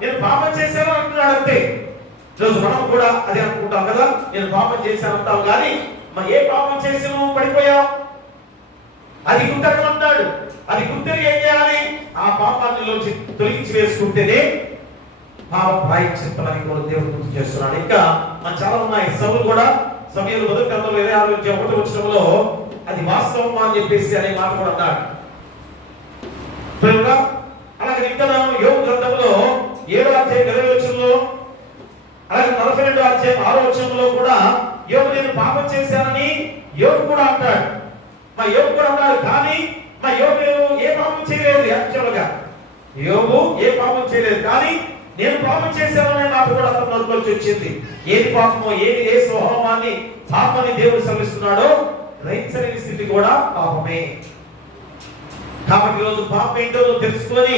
నేను పాపం చేశాను అంటున్నాడు అంతే. ఈరోజు మనం కూడా అదే అనుకుంటాం కదా, నేను పాపం చేశాను అంటావు. కానీ మరి ఏ పాపం చేసి నువ్వు పడిపోయావు అది గుర్తమంటాడు. అది గుర్తెరిగి ఏం చేయాలి? ఆ పాపాన్ని తొలగించి వేసుకుంటేనే పాప ప్రాయశ్చిత్తమని కూడా దేవుడు గుర్తు చేస్తున్నాడు. ఇంకా మన చాలా ఉన్నాయి. సౌలు కూడా సమయంలో 1:26 అది వాస్తవం అని చెప్పేసి అనే మాట కూడా అన్నాడు. అలాగే ఇంకా యోబు గ్రంథంలో 7:20 అలాగే 42:6 కూడా యోబు నేను పాపం చేశానని యోబు కూడా అంటాడు. మా యోబు కూడా అన్నాడు, కానీ మా యోబు ఏ పాపం చేయలేదు. యాక్చువల్గా యోబు ఏ పాపం చేయలేదు, కానీ నేను పాపం చేశానని నాకు కూడా అతను నోట్లోంచి వచ్చింది. ఏది పాపమో, ఏ స్వభావాన్ని పాపని దేవుడు శ్రమిస్తున్నాడో గ్రహించలేని స్థితి కూడా పాపమే. కాబట్టి ఈరోజు పాపం ఏంటో తెలుసుకొని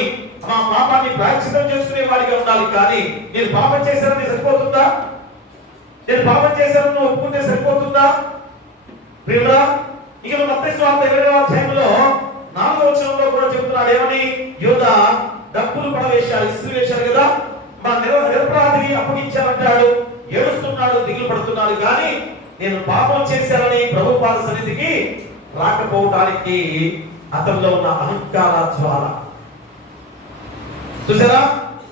ఆ పాపాన్ని ప్రాయశ్చిత్తం చేసుకునే వాడిగా ఉండాలి. కానీ నేను పాపం చేశానని సరిపోతుందా? నేను పాపం చేశానని ఒప్పుకుంటే సరిపోతుందా? ప్రియుడా, ఇక మత్తయి సువార్త 20వ అధ్యాయంలో 4వ వచనంలో కూడా చెబుతున్నాడు. ఏమని? యూదా డబ్బులు పడవేశాడు, ఇస్త్రీ వేశాడు కదా, మా నిరపరాధిని అప్పగించాలంటాడు. ఏడుస్తున్నాడు, దిగులు పడుతున్నాడు. కానీ నేను పాపం చేశానని ప్రభు పాద సన్నిధికి రాకపోవటానికి అతనిలో ఉన్న అహంకార జ్వాల చూసారా?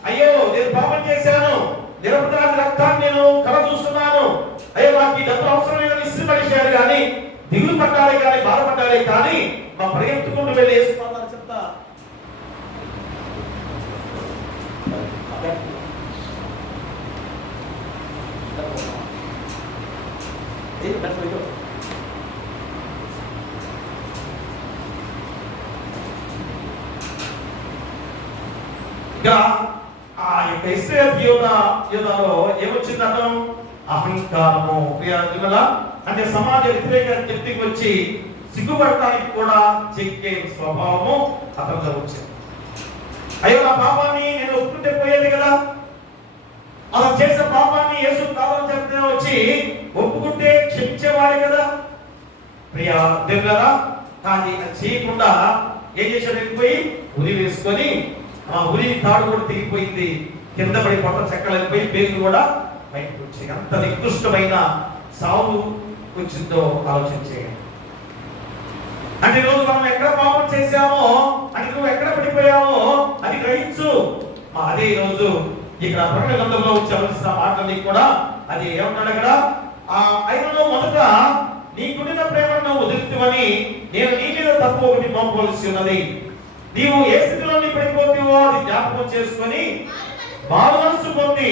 అయ్యో నేను పాపం చేశాను, నిరపరాధి రక్తాన్ని నేను కళ చూస్తున్నాను, అయ్యో నాకు ఈ డబ్బు అవసరం లేదని ఇస్త్రీ పడేశాడు. కానీ దిగులు పడ్డాడే కానీ బాధపడ్డాడే కానీ మా పరిగెత్తుకుంటూ వెళ్ళి వేసుకున్నాను చెప్తా. ఇంకా ఆ యొక్క ఇశ్రాయేలు యోధాలో ఏమొచ్చిందట? అహంకారము. అంటే సమాజ వ్యతిరేక శక్తికి వచ్చి సిగ్గుపడటానికి కూడా చెక్కే స్వభావము అతనిలో వచ్చింది. అయ్యో నా పాపాన్ని నేను ఒప్పుకుంటే పోయేది కదా, అతను చేసిన పాపాన్ని యేసు కావాలని చెప్తే వచ్చి ఒప్పుకుంటే క్షమించేవాడే కదా ప్రియా దేవులారా. కానీ అది చేయకుండా ఏం చేశాడు? వెళ్ళిపోయి ఉరి వేసుకొని ఆ ఉరి తాడు కూడా తెగిపోయింది, కింద పడి పొట్ట చెక్కలు వెళ్ళిపోయి పేర్లు కూడా బయటకు వచ్చాయి. అంత నికృష్టమైన సాగు వచ్చిందో ఆలోచించేయండి. అంటే ఈరోజు మనం ఎక్కడ పాపం చేశామో, అంటే నువ్వు ఎక్కడ పడిపోయావో అది గ్రహించు. అదే ఈరోజు ఇక్కడ ప్రకటన గ్రంథంలో వచ్చి మాటలన్నీ కూడా అది ఏమన్నాడు అక్కడ? ఆయనలో మొదట నీకున్న ప్రేమను నువ్వు వదిలితువని నేను నీ మీద తప్పు ఒకటి మోపవలసి ఉన్నది. నీవు ఏ స్థితిలో నీ పడిపోతావో అది జ్ఞాపకం చేసుకొని మారు మనసు పొంది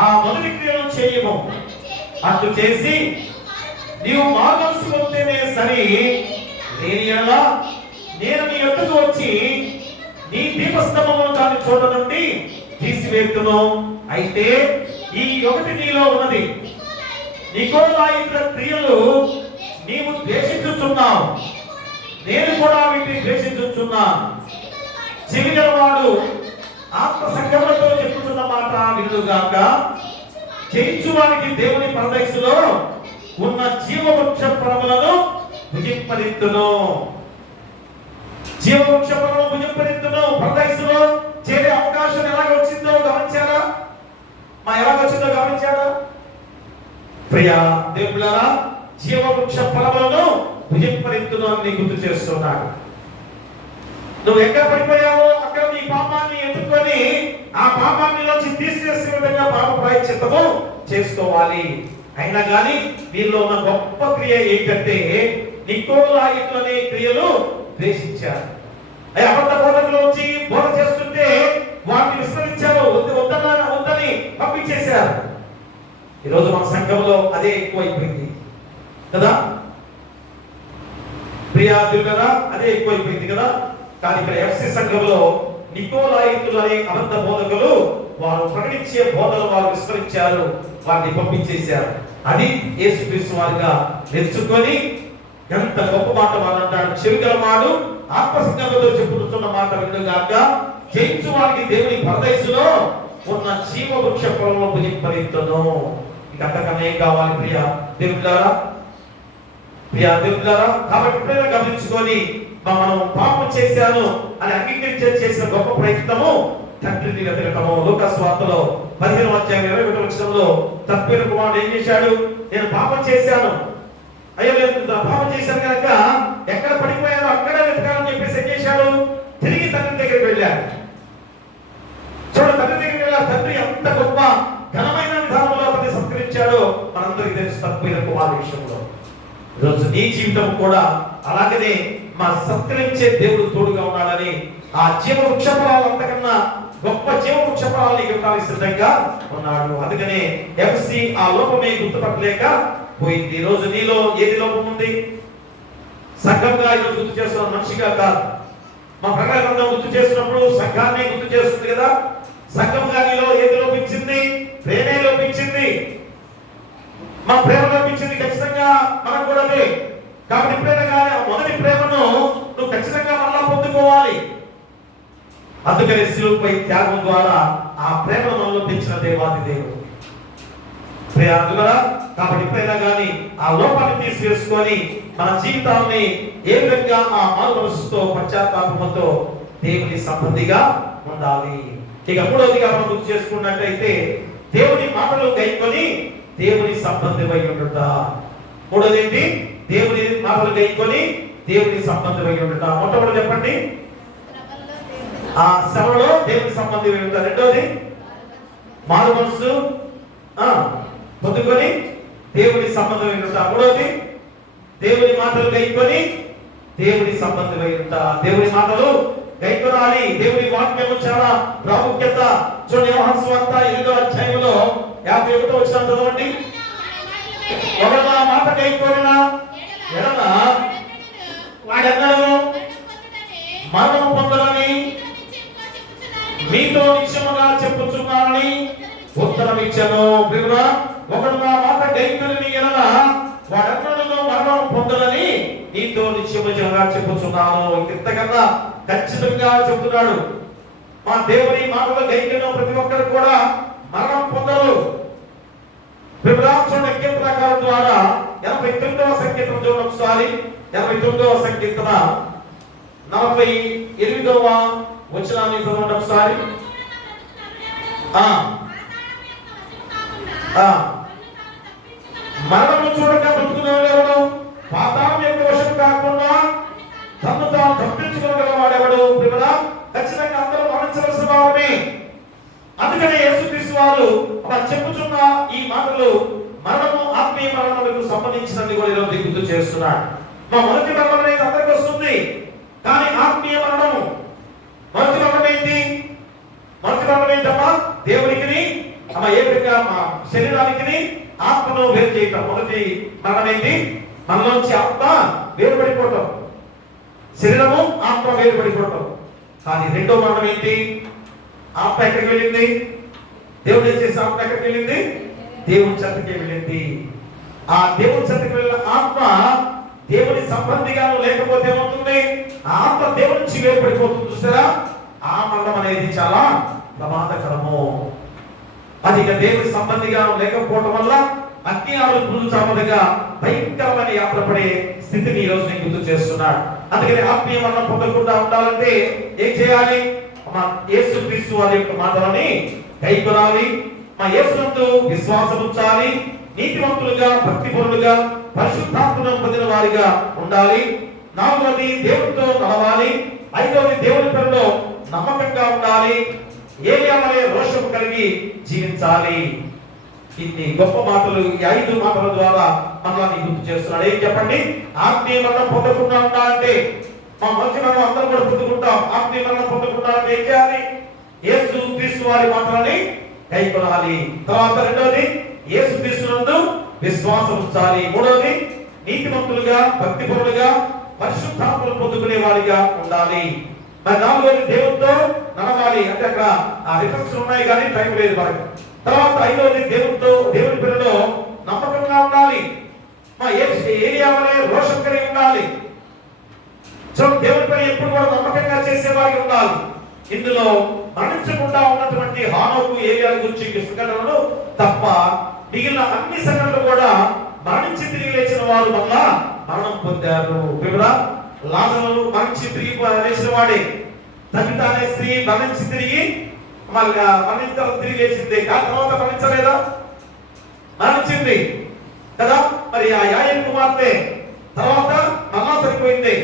ఆ మొదటి క్రియలను చేయము. అటు చేసి నీవు మారు మనసు పొందితేనే సరి, లేని యెడల నేను నీ యొద్దకు వచ్చి నీ దీపస్తంభమును దాని చోట నుండి తీసివేతును. అయితే ఈ ఒకటి నీలో ఉన్నది, నికోలాయితుల క్రియలు నీవు ద్వేషించుచున్నావు, నేను కూడా వీటిని ద్వేషించుచున్నాను. చెవిగలవాడు ఆత్మ సంగములతో చెప్పుతున్న మాట వినుగాక. జయించువానికి దేవుని పరదైసులో ఉన్న జీవవృక్ష ఫలములను భుజింపనిత్తును. జీవవృక్ష ఫలములను భుజింపనిత్తును. పరదైసులో చేరే అవకాశం ఎలాగ వచ్చిందో గమనించారా? ఎలాగొచ్చిందో గమనించారా? ప్రియా దేవులారా, జీవవృక్ష ఫలములను భుజింపనిత్తును అని గుర్తు చేస్తున్నాడు. నువ్వు ఎక్కడ పడిపోయావో అక్కడ నీ పాపాన్ని ఎత్తుకొని ఆ పాపాన్నిలోంచి తీసివేసే విధంగా పాప ప్రాయశ్చిత్తము చేసుకోవాలి. అయినా కానీ వీళ్ళు ఉన్న గొప్ప క్రియ ఏంటంటే నికోలాయితులు అనే క్రియలు ద్వేషించారు. అబద్ధ బోధకులు వచ్చి బోధ చేస్తుంటే వాటిని విస్మరించారు, వద్దని పంపించేశారు. ఈరోజు మన సంఘంలో అదే ఎక్కువైపోయింది కదా ప్రియా దేవులారా, అదే ఎక్కువైపోయింది కదా. కానీ ఇక్కడ ఎఫ్సి సంఘంలో నికోలాయితులు అనే అబద్ధ బోధకులు వారు ప్రకటించే బోధనలు వారు విస్మరించారు, వారిని పంపించేశారు. అది యేసుక్రీస్తు వారిగా నేర్చుకొని ఎంత గొప్ప మాట వారు అంటాడు. చెవిగలవాడు ఆత్మసంగముతో చెప్పుతున్న మాట వినుగాక. జయించు వారికి దేవుని పరదైసులో ఉన్న జీవవృక్ష ఫలములను భుజింపనిత్తును. ఇక అంతకన్నా ఏం కావాలి ప్రియా దేవులారా? కాబట్టి ఎప్పుడైనా గమనించుకొని మనం పాపం చేశాను అని అంగీకరించే చేసిన గొప్ప ప్రయత్నము తండ్రిని వెతకటము. లూకాసు వార్తలో 15వ అధ్యాయం 21వ వచనంలో తప్పిన కుమారుడు ఏం చేశాడు? నేను పాపం చేశాను, అయ్యో నేను పాపం చేశాను కనుక ఎక్కడ పడిపోయానో అక్కడే వెతకాలని చెప్పేసి ఏం చేశాడు? తిరిగి తండ్రి దగ్గరికి వెళ్ళాడు. చూడండి, తండ్రి దగ్గరికి వెళ్ళాడు. తండ్రి ఎంత గొప్ప ఘనమైన విధానంలో అతన్ని సత్కరించాడో మనందరికీ తెలుసు. తప్పిన కుమారుడు విషయంలో ఈరోజు నీ జీవితం కూడా అలాగనే మా సత్కరించే దేవుడు తోడుగా ఉన్నాడని ఆ జీవవృక్ష ఫలాలు అంతకన్నా గొప్ప జీవవృక్ష ఫలాలు ఫలాలు నీకు ఇవ్వడానికి సిద్ధంగా ఉన్నాడు. అందుకనే ఎఫ్సి ఆ లోపమే గుర్తుపట్టలేక పోయింది. ఈ రోజు నీలో ఏది లోపం ఉంది? సంఘంగా ఈరోజు గుర్తు చేస్తున్న మనిషిగా కాదు. మా ప్రకటన గ్రంథం గుర్తు చేస్తున్నప్పుడు సంఘాన్ని గుర్తు చేస్తుంది కదా. సంఘంగా నీలో ఏది లోపించింది? ప్రేమే లోపించింది. మా ప్రేమ లోపించింది ఖచ్చితంగా మనకు కూడా అదే. కాబట్టి ఎప్పుడైనా కానీ ఆ మొదటి ప్రేమను నువ్వు ఖచ్చితంగా మళ్ళా పొందుకోవాలి. అందుకని శిలువపై త్యాగం ద్వారా ఆ ప్రేమను మనలో పెంచిన దేవాది దేవుడు ప్రియాదులరా. కాబట్టి ఎప్పుడైనా కానీ ఆ లోపాన్ని తీసివేసుకొని మన జీవితాన్ని ఏ విధంగా ఆ మారు మనసుతో పశ్చాత్తాపంతో దేవుని సంబంధిగా ఉండాలి. ఇక మూడవదిగా మనం గుర్తు చేసుకున్నట్టయితే దేవుని మాటలు గైకొని దేవుని సంబంధమై ఉండుట. మూడోది ఏంటి? దేవుని మాటలు గైకొని దేవుని సంబంధమై ఉండుట. మొట్టమొదటి చెప్పండి, ఆ శ్రమలో దేవుని సంబంధమై ఉండుట. రెండోది మారు మనసు పొందుకొని దేవుని సంబంధమై ఉండుట. మూడోది దేవుని మాటలు గైకొని దేవుని సంబంధమై ఉండుట. దేవుని మాటలు గైకొనాలి. దేవుని వాక్యము చాలా ప్రాముఖ్యత. చూడండి, యోహాను సువార్త 8వ అధ్యాయంలో 51వ వచనం చదవండి. ఎవరు ఆ మాట గైకొనిన ఎడల వాడెన్నడూ మరణము పొందడని మీతో నిశ్చయముగా చెప్పుచున్నానని ఉత్తరం ఇచ్చాను. ప్రియుడా, ఒకడు నా మాట గైకొని ఎడల వాడెన్నడూ మరణము పొందడని నీతో నిశ్చయముగా చెప్పుచున్నాను. ఇంతకన్నా ఖచ్చితంగా చెప్తున్నాడు. మా దేవుని మాటలు గైకొన్న ప్రతి ఒక్కరు కూడా మరణం పొందరు. విభ్రాంతుల కీర్తనకారుల ద్వారా 89వ సంకీర్తన చూడండి ఒకసారి. 89వ సంకీర్తన 48వ వచనాన్ని చదవండి ఒకసారి. మరణము చూడక బ్రతుకునేవాడు ఎవడు? పాతాళం యొక్క వశం కాకుండా తను తాను తప్పించుకోగలవాడెవడు? ప్రియుడా, ఖచ్చితంగా అందరూ మరణించవలసిన వారమే. అందుకనే యేసుక్రీస్తు వారు చెప్పుచున్న ఈ మాటలు మరణము ఆత్మీయ మరణములకు సంబంధించినది కూడా ఈరోజు గుర్తు చేస్తున్నాడు. మా మొదటి మరణం అనేది అందరికి వస్తుంది, కానీ ఆత్మీయ మరణము మొదటి మరణం ఏంటి? మొదటి మరణం ఏంటమ్మా? దేవునికి ఏ విధంగా మా శరీరానికి ఆత్మను వేరు చేయటం. మొదటి మరణం ఏంటి? మనలోంచి ఆత్మ వేరుపడిపోవటం, శరీరము ఆత్మ వేరుపడిపోవటం. కానీ రెండో మరణం ఏంటి? ఆత్మ ఎక్కడికి వెళ్ళింది? దేవుడు ఏం చేసి ఆత్మ ఎక్కడికి వెళ్ళింది? దేవుని చెంతకి వెళ్ళింది. ఆ దేవుని చెంతకి వెళ్ళిన ఆత్మ దేవుని సంబంధిగా లేకపోతే ఏమవుతుంది? ఆత్మ దేవుడి నుంచి వేరుపడిపోతుంది. చూసారా? ఆ మరణం అనేది చాలా ప్రమాదకరము. అది ఇక దేవుని సంబంధిగా లేకపోవడం వల్ల అగ్ని ఆవులు పురుగు చావదగా భయంకరమైన యాత్ర పడే స్థితిని ఈ రోజు నేను గుర్తు చేస్తున్నాడు. అందుకని ఆత్మీయ మరణం పొందకుండా ఉండాలంటే ఏం చేయాలి? యేసుక్రీస్తు వారి యొక్క మాటలని గైకొనాలి. మా యేసునందు విశ్వాసం ఉంచాలి. నీతివంతులుగా, భక్తిపరులుగా, పరిశుద్ధాత్మను పొందిన వారిగా ఉండాలి. నాలుగవది దేవునితో నడవాలి. ఐదవది దేవుని పేరులో నమ్మకంగా ఉండాలి. ఏలియా వలె రోషం కలిగి జీవించాలి. ఇన్ని గొప్ప మాటలు ఈ 5 మాటల ద్వారా మనల్ని గుర్తు చేస్తున్నాడు. ఏం చెప్పండి? ఆత్మీయ మరణం పొందకుండా ఉండాలంటే మా మంచి మరణం అందరూ కూడా పొందుకుంటాం. ఆత్మీయ మరణం పొందకుండా అంటే ఏం చేయాలి? యేసు క్రీస్తు వారి మాటలని గైకొనాలి. తర్వాత రెండోది యేసు క్రీస్తునందు విశ్వాసం ఉంచాలి. మూడోది నీతిమంతులుగా, భక్తిపరులుగా, పరిశుద్ధాత్మను పొందుకునే వారిగా ఉండాలి. మరి నాలుగోది దేవునితో నడవాలి. అంటే అక్కడ ఆ రిఫరెన్స్ ఉన్నాయి కానీ టైం లేదు మనకు. తర్వాత ఐదోది దేవునితో, దేవుని పేరులో నమ్మకంగా ఉండాలి. మా ఏలియా వలె రోషం కలిగి ఉండాలి. సో దేవుని పని ఎప్పుడు కూడా నమ్మకంగా చేసేవారికి ఉండాలి. ఇందులో మరణించకుండా ఉన్నటువంటి హానోకు, ఏలియాల గురించి సంఘటనలు తప్ప మిగిలిన అన్ని సంఘటనలు కూడా మరణించి తిరిగి లేచిన వారు వల్ల మరణం పొందారు. వివరా లాజరు మరణించి తిరిగి లేచిన వాడే. తగిట అనే స్త్రీ మరణించి తిరిగి మరణించిన తిరిగి లేచింది. ఆ తర్వాత మరణించలేదా? మరణించింది కదా. మరి ఆ యాయేలు కుమార్తె తర్వాత మళ్ళా చనిపోయింది.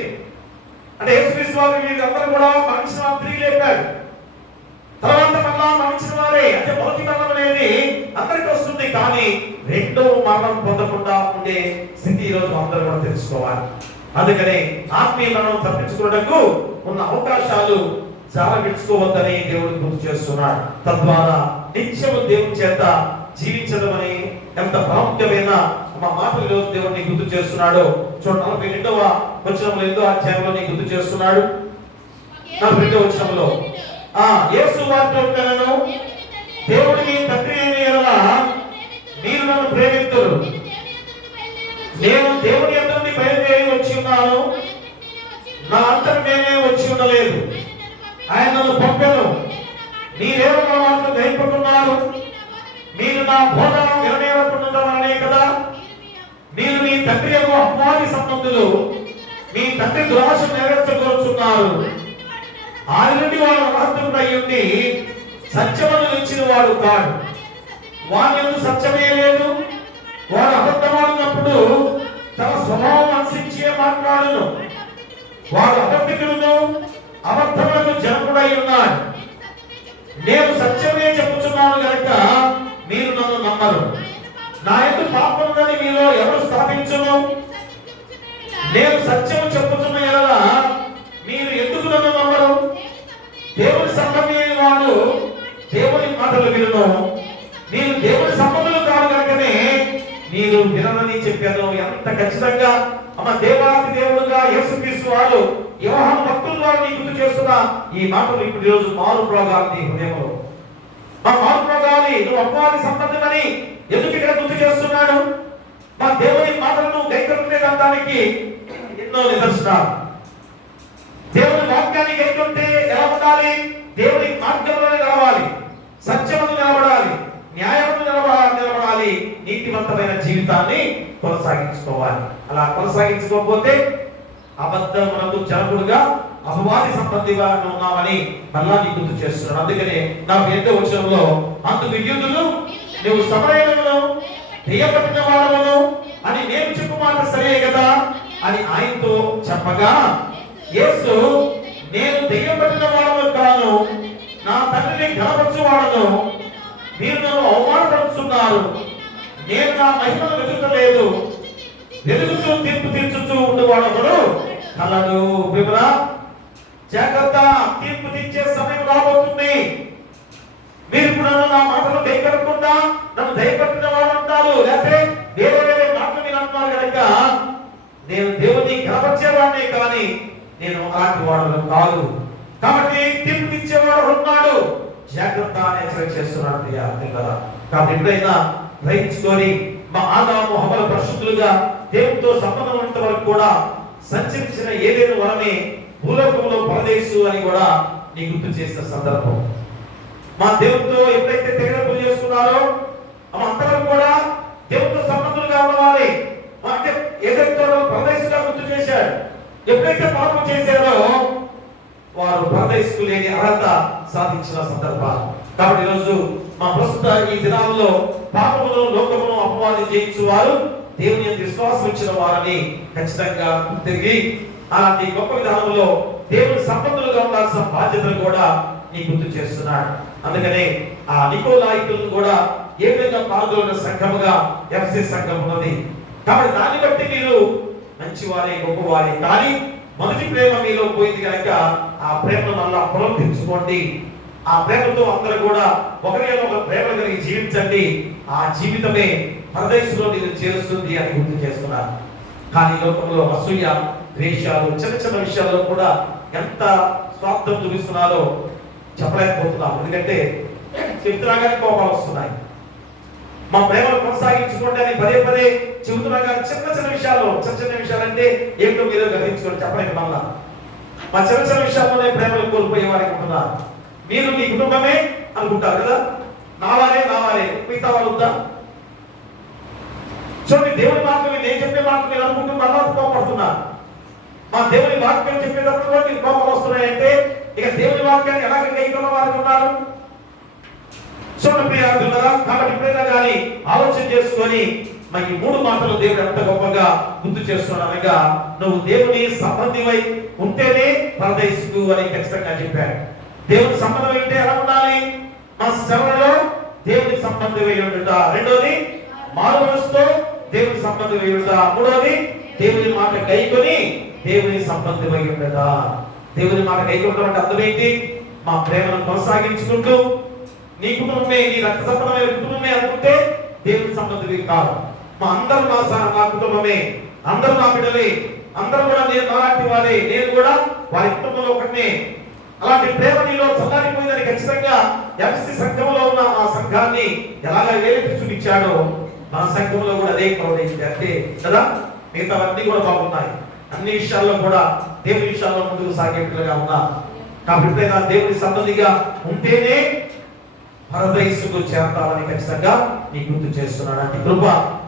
అంటే యేసుక్రీస్తు వారు వీళ్ళందరూ కూడా మరణించిన వారు తిరిగి లేపారు. తర్వాత మళ్ళా మరణించిన వారే. అంటే మొదటి మరణం అనేది అందరికి వస్తుంది, కానీ రెండో మరణం పొందకుండా ఉండే స్థితి ఈ రోజు అందరూ కూడా తెలుసుకోవాలి. అందుకనే ఆత్మీయ మరణం తప్పించుకోవడానికి ఉన్న అవకాశాలు చాలా విడుచుకోవద్దని దేవుడు గుర్తు చేస్తున్నాడు. తద్వారా నిత్యము దేవుని చేత జీవించడం అని ఎంత ప్రాముఖ్యమైన మాటలు ఈరోజు దేవుడిని గుర్తు చేస్తున్నాడు. చూడండి 42వ వచనంలో 8వ అధ్యాయంలో నీకు గుర్తు చేస్తున్నాడు. 42వ వచనంలో యేసు వారితో కలను దేవుడు మీ తండ్రి అయిన యెహోవా మీరు నన్ను ప్రేమింతురు, నేను దేవుని యొద్ద నుండి బయలుదేరి వచ్చి ఉన్నాను, నా అంతటి నేనే వచ్చి ఉండలేదు, ఆయన నన్ను పంపెను, మీరేమో నా మాటలు గ్రహించుకున్నారు, మీరు నా బోధ విననేరకుంటున్నారనే కదా. మీరు మీ తండ్రి యొక్క అపవాది సంబంధులు, మీ తండ్రి దురాశ నెరవేర్చగలుగుతున్నారు. ఆయన నుండి వాడు అబద్ధుడై ఉండి సత్యమును ఇచ్చిన వాడు కాడు, వాని యందు సత్యమే లేదు. వాడు అబద్ధమాడినప్పుడు తన స్వభావం అనుసరించే మాట్లాడును. వాడు అబద్ధికుడును అబద్ధములకు జనకుడై ఉన్నాడు. నేను సత్యమే చెప్పుచున్నాను గనుక మీరు నన్ను నమ్మరు. నా యందు పాపముందని మీలో ఎవరు స్థాపించును? నేను సత్యము చెప్పుచున్న యెడల మీరు ఎందుకు నన్ను నమ్మరు? దేవుని సంబంధి అయిన వాడు దేవుని మాటలు వినును. మీరు దేవుని సంబంధులు కాదు కనుకనే మీరు వినని చెప్పాను. ఎంత ఖచ్చితంగా దేవాది దేవుడుగా యేసుక్రీస్తు వారు యోహాను భక్తుల ద్వారా నీకు గుర్తు చేస్తున్న ఈ మాటలు ఇప్పుడు ఈరోజు మారు ప్రోగాలి నీ హృదయంలో. మారు ప్రోగాలి. నువ్వు అపవాది సంబంధమని ఎందుకు ఇక్కడ గుర్తు చేస్తున్నాడు? మా దేవుని మాటలను గైకొనడానికి ఎన్నో నిదర్శనాలు. దేవుని వాక్యాన్ని గైకొంటే ఎలా ఉండాలి? దేవుని మార్గంలోనే నడవాలి, సత్యమును నిలబడాలి, న్యాయమును నిలబడాలి, నీతివంతమైన జీవితాన్ని కొనసాగించుకోవాలి. అలా కొనసాగించుకోకపోతే అబద్ధమునకు జనకుడుగా అపవాది సంబంధిగా ఉన్నామని మళ్ళా నీకు గుర్తు చేస్తున్నాడు. అందుకనే నా 8వ వచనంలో అందుకు యూదులు నువ్వు సమరయులను దెయ్యపట్టిన వాడవను అని నేను చెప్పు మాట సరే కదా అని ఆయనతో చెప్పగా యేసు నేను దెయ్యపట్టిన వాడను కాను, నా తండ్రిని ఘనపరచు వాడను, మీరు నన్ను అవమానపరుచున్నారు. నేను నా మహిమను వెతుకలేదు, వెలుగుచూ తీర్పు తీర్చుచూ ఉండేవాడొకడు కలడు. వివరా జాగ్రత్త, తీర్పు తీర్చే సమయం రాబోతుంది. మీరు ఇప్పుడు నన్ను నా మాటలు దయకరకుండా నన్ను దయపట్టిన వాడు అంటారు, లేకపోతే వేరే వేరే మాటలు మీరు అంటున్నారు కనుక నేను దేవుని కనపరిచేవాడినే కానీ నేను అలాంటి వాడు కాదు. కాబట్టి తీర్పు తీర్చేవాడు ఉన్నాడు. జాగ్రత్త అని హెచ్చరిక చేస్తున్నాడు పిల్లరా. కాబట్టి ఎప్పుడైనా గ్రహించుకొని మా ఆదాము హవ్వల పరిశుద్ధులుగా దేవునితో సంబంధం ఉన్నంత వరకు కూడా సంచరించిన ఏదైనా వరమే భూలోకంలో పరదేశు అని కూడా నీ గుర్తు చేసిన సందర్భం. మా దేవునితో ఎప్పుడైతే తెగనెంపులు చేసుకున్నారో అంతవరకు కూడా దేవునితో సంబంధులుగా ఉన్నవారే అంటే ఏదైతే పరదేశుగా గుర్తు చేశాడు. ఎప్పుడైతే పాపం చేశారో వారు పరదేశుకు లేని అర్హత సాధించిన సందర్భాలు. కాబట్టి ఈరోజు మా ప్రస్తుత ఈ దినాల్లో పాపమును లోకమును అపవాది జయించు వారు దేవుని యందు విశ్వాసం ఇచ్చిన వారని ఖచ్చితంగా తిరిగి అలాంటి గొప్ప విధానంలో దేవుని సంబంధులుగా ఉండాల్సిన బాధ్యతలు కూడా నీ గుర్తు చేస్తున్నాడు. అందుకనే ఆ నికోలాయికులను కూడా ఏ విధంగా పాల్గొన్న సంఘముగా ఎఫ్ఎస్సి సంఘం ఉన్నది. కాబట్టి దాన్ని బట్టి మీరు మంచివారే గొప్పవారే, కానీ మొదటి ప్రేమ మీలో పోయింది కనుక ఆ ప్రేమను మళ్ళా పునరుద్ధరించుకోండి. ఆ ప్రేమతో అందరూ కూడా ఒకరిలో ఒక ప్రేమ కలిగి జీవించండి. ఆ జీవితమే పరదేశంలో నేను చేరుస్తుంది అని గుర్తు చేస్తున్నారు. కానీ లోకంలో అసూయ, ద్వేషాలు, చిన్న చిన్న విషయాల్లో కూడా ఎంత స్వార్థం చూపిస్తున్నారో చెప్పలేకపోతున్నాం. ఎందుకంటే చెప్తున్నా కానీ కోపాలు వస్తున్నాయి. మా ప్రేమను కొనసాగించుకోండి అని పదే పదే చెబుతున్నా కానీ చిన్న చిన్న విషయాలంటే ఏంటో మీరు గ్రహించుకోండి చెప్పలేక మళ్ళా మా చిన్న చిన్న విషయాల్లోనే ప్రేమలు కోల్పోయే వారికి ఉంటున్నారు. మీరు మీ కుటుంబమే అనుకుంటారు కదా, నా వారే మిగతా వాళ్ళు వద్దా? చూడండి, దేవుని వాక్యం నేను చెప్పే మాట మీరు అనుకుంటూ మళ్ళా కోపడుతున్నారు. మా దేవుని వాక్యం చెప్పేటప్పుడు కూడా మీకు కోపం వస్తున్నాయంటే ఇక దేవుని వాక్యాన్ని ఎలాగ గైకొన్న వారికి ఉన్నారు? చూడండి ప్రియాదులారా, కాబట్టి ఎప్పుడైనా కానీ ఆలోచన చేసుకొని మరి ఈ 3 మాటలు దేవుడు ఎంత గొప్పగా గుర్తు చేస్తున్నాడు అనగా నువ్వు దేవుని సంబంధివై ఉంటేనే పరదేశుకు అని ఖచ్చితంగా చెప్పాడు. దేవుని సంబంధం అంటే ఎలా ఉండాలి? మా శ్రమలో దేవుని సంబంధివై ఉండుట, రెండోది మారు మనసుతో దేవుని సంబంధివై ఉండుట, మూడోది దేవుని మాట గైకొని దేవుని సంబంధివై ఉండుట. దేవుని మాట గైకొనడం అంటే అర్థం ఏంటి? మా ప్రేమను కొనసాగించుకుంటూ నీ కుటుంబమే, నీ రక్త సంబంధమైన కుటుంబమే అనుకుంటే దేవుని సంబంధివి కాదు. మా అందరూ నా కుటుంబమే, అందరూ నా బిడ్డలే, అందరూ కూడా నేను నాలాంటి వారే, నేను కూడా వారి కుటుంబంలో ఒకటినే. అలాంటి ప్రేమ నీలో చల్లారిపోయిందని ఖచ్చితంగా ఎఫ్సి సంఘంలో ఉన్న ఆ సంఘాన్ని ఎలాగ వేలెత్తి చూపించాడో మన సంఘంలో కూడా అదే ప్రవహించింది. అంతే కదా, మిగతావన్నీ కూడా బాగున్నాయి. అన్ని విషయాల్లో కూడా దేవుని విషయాల్లో ముందుకు సాగేట్లుగా ఉన్నా. కాబట్టి దేవుని సంబంధిగా ఉంటేనే పరదేశుకు చేరతామని ఖచ్చితంగా మీకు గుర్తు చేస్తున్నాడు. అంటే కృప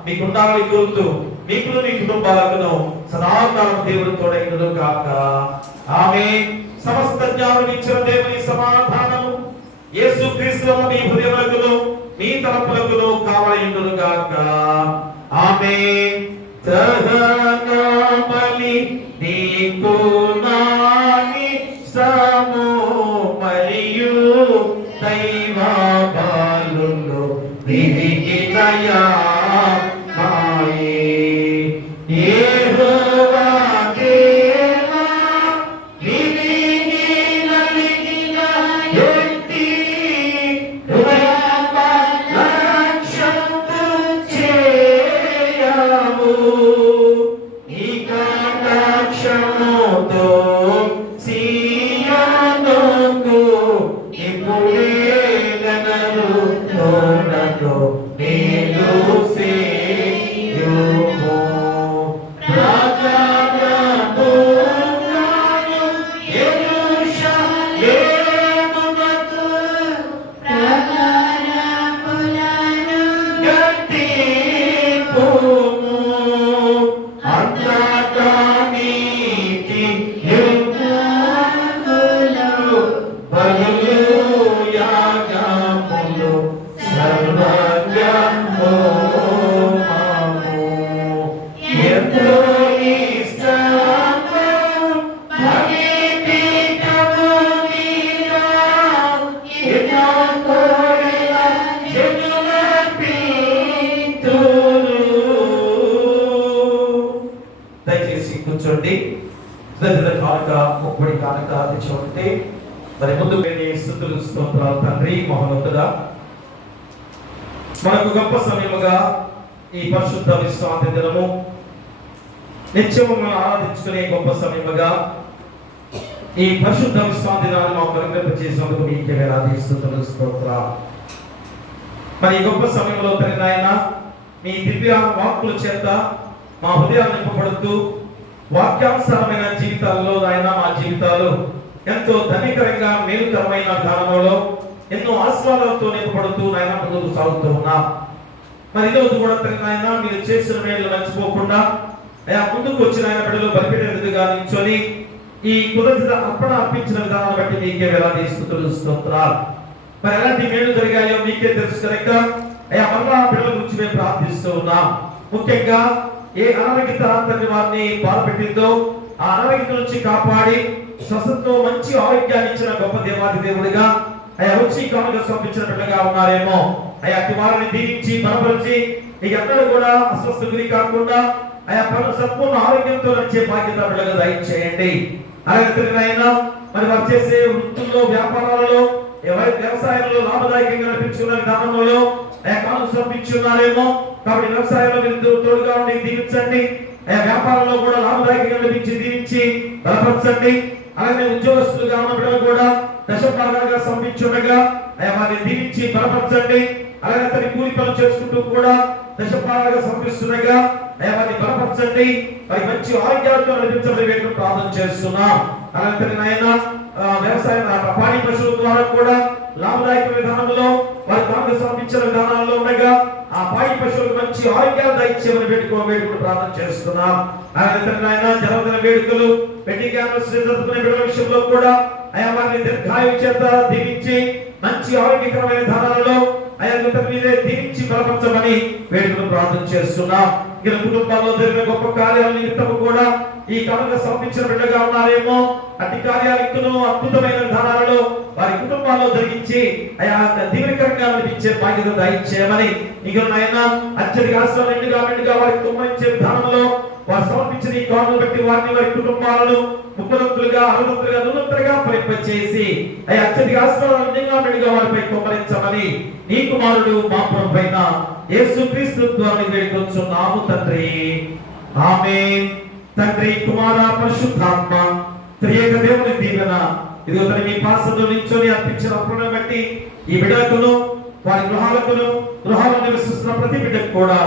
మీకు ఉండాలని కోరుతూ మీకు మీ కుటుంబాలకు సదాకాలం దేవుడు తోడైనను గాక. ఆమేన్. సమస్త జ్ఞానం ఇచ్చిన దేవుని సమాధానము యేసుక్రీస్తు మీ హృదయములకు మీ తలపులకు కావలయుండును గాక. ఆమేన్. సహనామలి నీకు నాని సమో మరియు దైవ బాలులో విధికినయా మాయే యెహోవా దేవా విధికి నలిగిన యుక్తి దురప లక్ష్యము చేయము ఈ కటాక్షముతో సియోనుకు ఇప్పుడే గనరు తోడతో నేను సేయుము ప్రకటనమును యెరూషలేమునకు ప్రకారములను గట్టింపుము అంతటా నీతి యుక్తులు బలులు యాగములు సర్వజ్ఞమోమము ఎంతో ఇష్టము బలిపీఠము మీద ఎన్నో కోరిన జనులర్పింతురు. దయచేసి కూర్చోండి. కానుక ముప్పటి కానుక తెచ్చుకుంటే మరి ముందు స్తుతులు స్తోత్రాలు తండ్రి మహోన్నతుడా. మనకు గొప్ప సమయముగా ఈ పరిశుద్ధ విశ్రాంతి దినము నిత్యము మనం ఆరాధించుకునే గొప్ప సమయముగా ఈ పరిశుద్ధ విశ్రాంతి దినాన్ని మాకు అనుగ్రహించేసినందుకు మీకే వేలాది స్తుతులు స్తోత్రాలు. మరి ఈ గొప్ప సమయంలో తండ్రి నాయన మీ దివ్య వాక్కుల చేత మా హృదయాన్ని నింపబడుతూ వాక్యానుసారమైన జీవితాల్లో నాయన మా జీవితాలు ఎంతో ధనికరంగా మేలుకరమైన ధ్యానంలో ఎన్నో ఆశీర్వాదాలతో నింపబడుతూ నాయన ముందుకు సాగుతూ ఉన్నాం. మరి ఈరోజు కూడా నాయన మీరు చేసిన మేలు మర్చిపోకుండా ముందుకు వచ్చిన ఆయన బిడ్డలు బలిపీఠగా నిల్చొని ఈ కృతజ్ఞత అర్పణ అర్పించిన విధానాన్ని బట్టి మీకే వేలాది స్తుతులు స్తోత్రాలు. మరి ఎలాంటి మేలు జరిగాయో మీకే తెలుసు కనుక మరలా బిడ్డల గురించి మేము ప్రార్థిస్తూ ఉన్నాం. ముఖ్యంగా ఏ అనారోగ్యత తండ్రి వారిని బాధపెట్టిందో ఆ అనారోగ్యం నుంచి కాపాడి స్వస్థతతో మంచి ఆరోగ్యాన్ని ఇచ్చిన గొప్ప దేవాది దేవుడిగా వచ్చి కానుక సమర్పించిన బిడ్డగా ఉన్నారేమో అట్టి వారిని దీవించి బలపరిచి ఇక అందరూ కూడా అస్వస్థ గురి కాకుండా పనులు సంపూర్ణ ఆరోగ్యంతో నడిచే బాధ్యత బిడ్డగా దయచేయండి. అలాగే మరి వారు చేసే వృత్తుల్లో వ్యాపారాలలో వ్యవసాయంలో లాభదాయకంగా నడిపించుకున్న విధానంలో కానుక సమర్పించున్నారేమో. కాబట్టి వ్యవసాయంలో మీరు తోడుగా ఉండి దీవించండి. వ్యాపారంలో కూడా లాభదాయకంగా నడిపించి దీవించి బలపరచండి. అలాగే ఉద్యోగస్తులుగా ఉన్న బిడ్డలు కూడా దశభాగాలుగా సమర్పించుండగా వారిని దీవించి బలపరచండి. అలాగే తన కూలి పనులు చేసుకుంటూ కూడా దశభాగాలుగా సమర్పిస్తుండగా వారిని బలపరచండి. వారి మంచి ఆరోగ్యాలతో నడిపించబడి ప్రార్థన చేస్తున్నాం. అలాగే నాయన వ్యవసాయం పాడి పశువుల ద్వారా కూడా లాభదాయక విధానంలో వారి కానుక సమర్పించిన విధానాల్లో ఉండగా ఆ పాడి పశువులకు మంచి ఆరోగ్యాలు దయచేయమని వేడుకొని ప్రార్థన చేస్తున్నాం. అలాగే నాయన జన్మదిన వేడుకలు వెడ్డింగ్ యానివర్సరీ జరుపుకునే బిడ్డల విషయంలో కూడా వారిని దీర్ఘాయువు చేత దీవించి మంచి ఆరోగ్యకరమైన విధానాలలో మీరే దీవించి బలపరచమని వేడుకను ప్రార్థన చేస్తున్నాం. ఇలా కుటుంబాల్లో జరిగిన గొప్ప కార్యాల నిమిత్తము కూడా ఈ కానుక సమర్పించిన బిడ్డగా ఉన్నారేమో. అట్టి కార్యాలను అద్భుతమైన విధానాలలో వారి కుటుంబాల్లో జరిగించి దీవెనకరంగా అనిపించే బాధ్యత దయచేయమని ఇక నాయన అత్యధిక ఆశ్రమం నిండుగా వారికి కుమ్మరించే విధానంలో వారు సమర్పించిన ఈ కానుకను బట్టి వారిని వారి కుటుంబాలను ముప్పదంతులుగా అరవంతులుగా ఫలింపచేసి అయ్యా అత్యధిక ఆశీర్వాదాలుగా వారిపై కుమ్మరించమని నీ కుమారుడు మా ప్రభువైన యేసుక్రీస్తు ద్వారా వేడుకొంచున్నాము తండ్రి. ఆమేన్. తండ్రి, కుమార, పరిశుద్ధాత్మ త్రియేక దేవుని దీవెన ఇదిగో తన మీ పాసంలో నిల్చొని అర్పించిన అప్పులను బట్టి ఈ బిడ్డకును వారి గృహాలను నివసిస్తున్న ప్రతి బిడ్డకు కూడా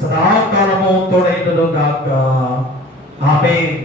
సదాకాలము తోడైనను గాక. ఆమేన్.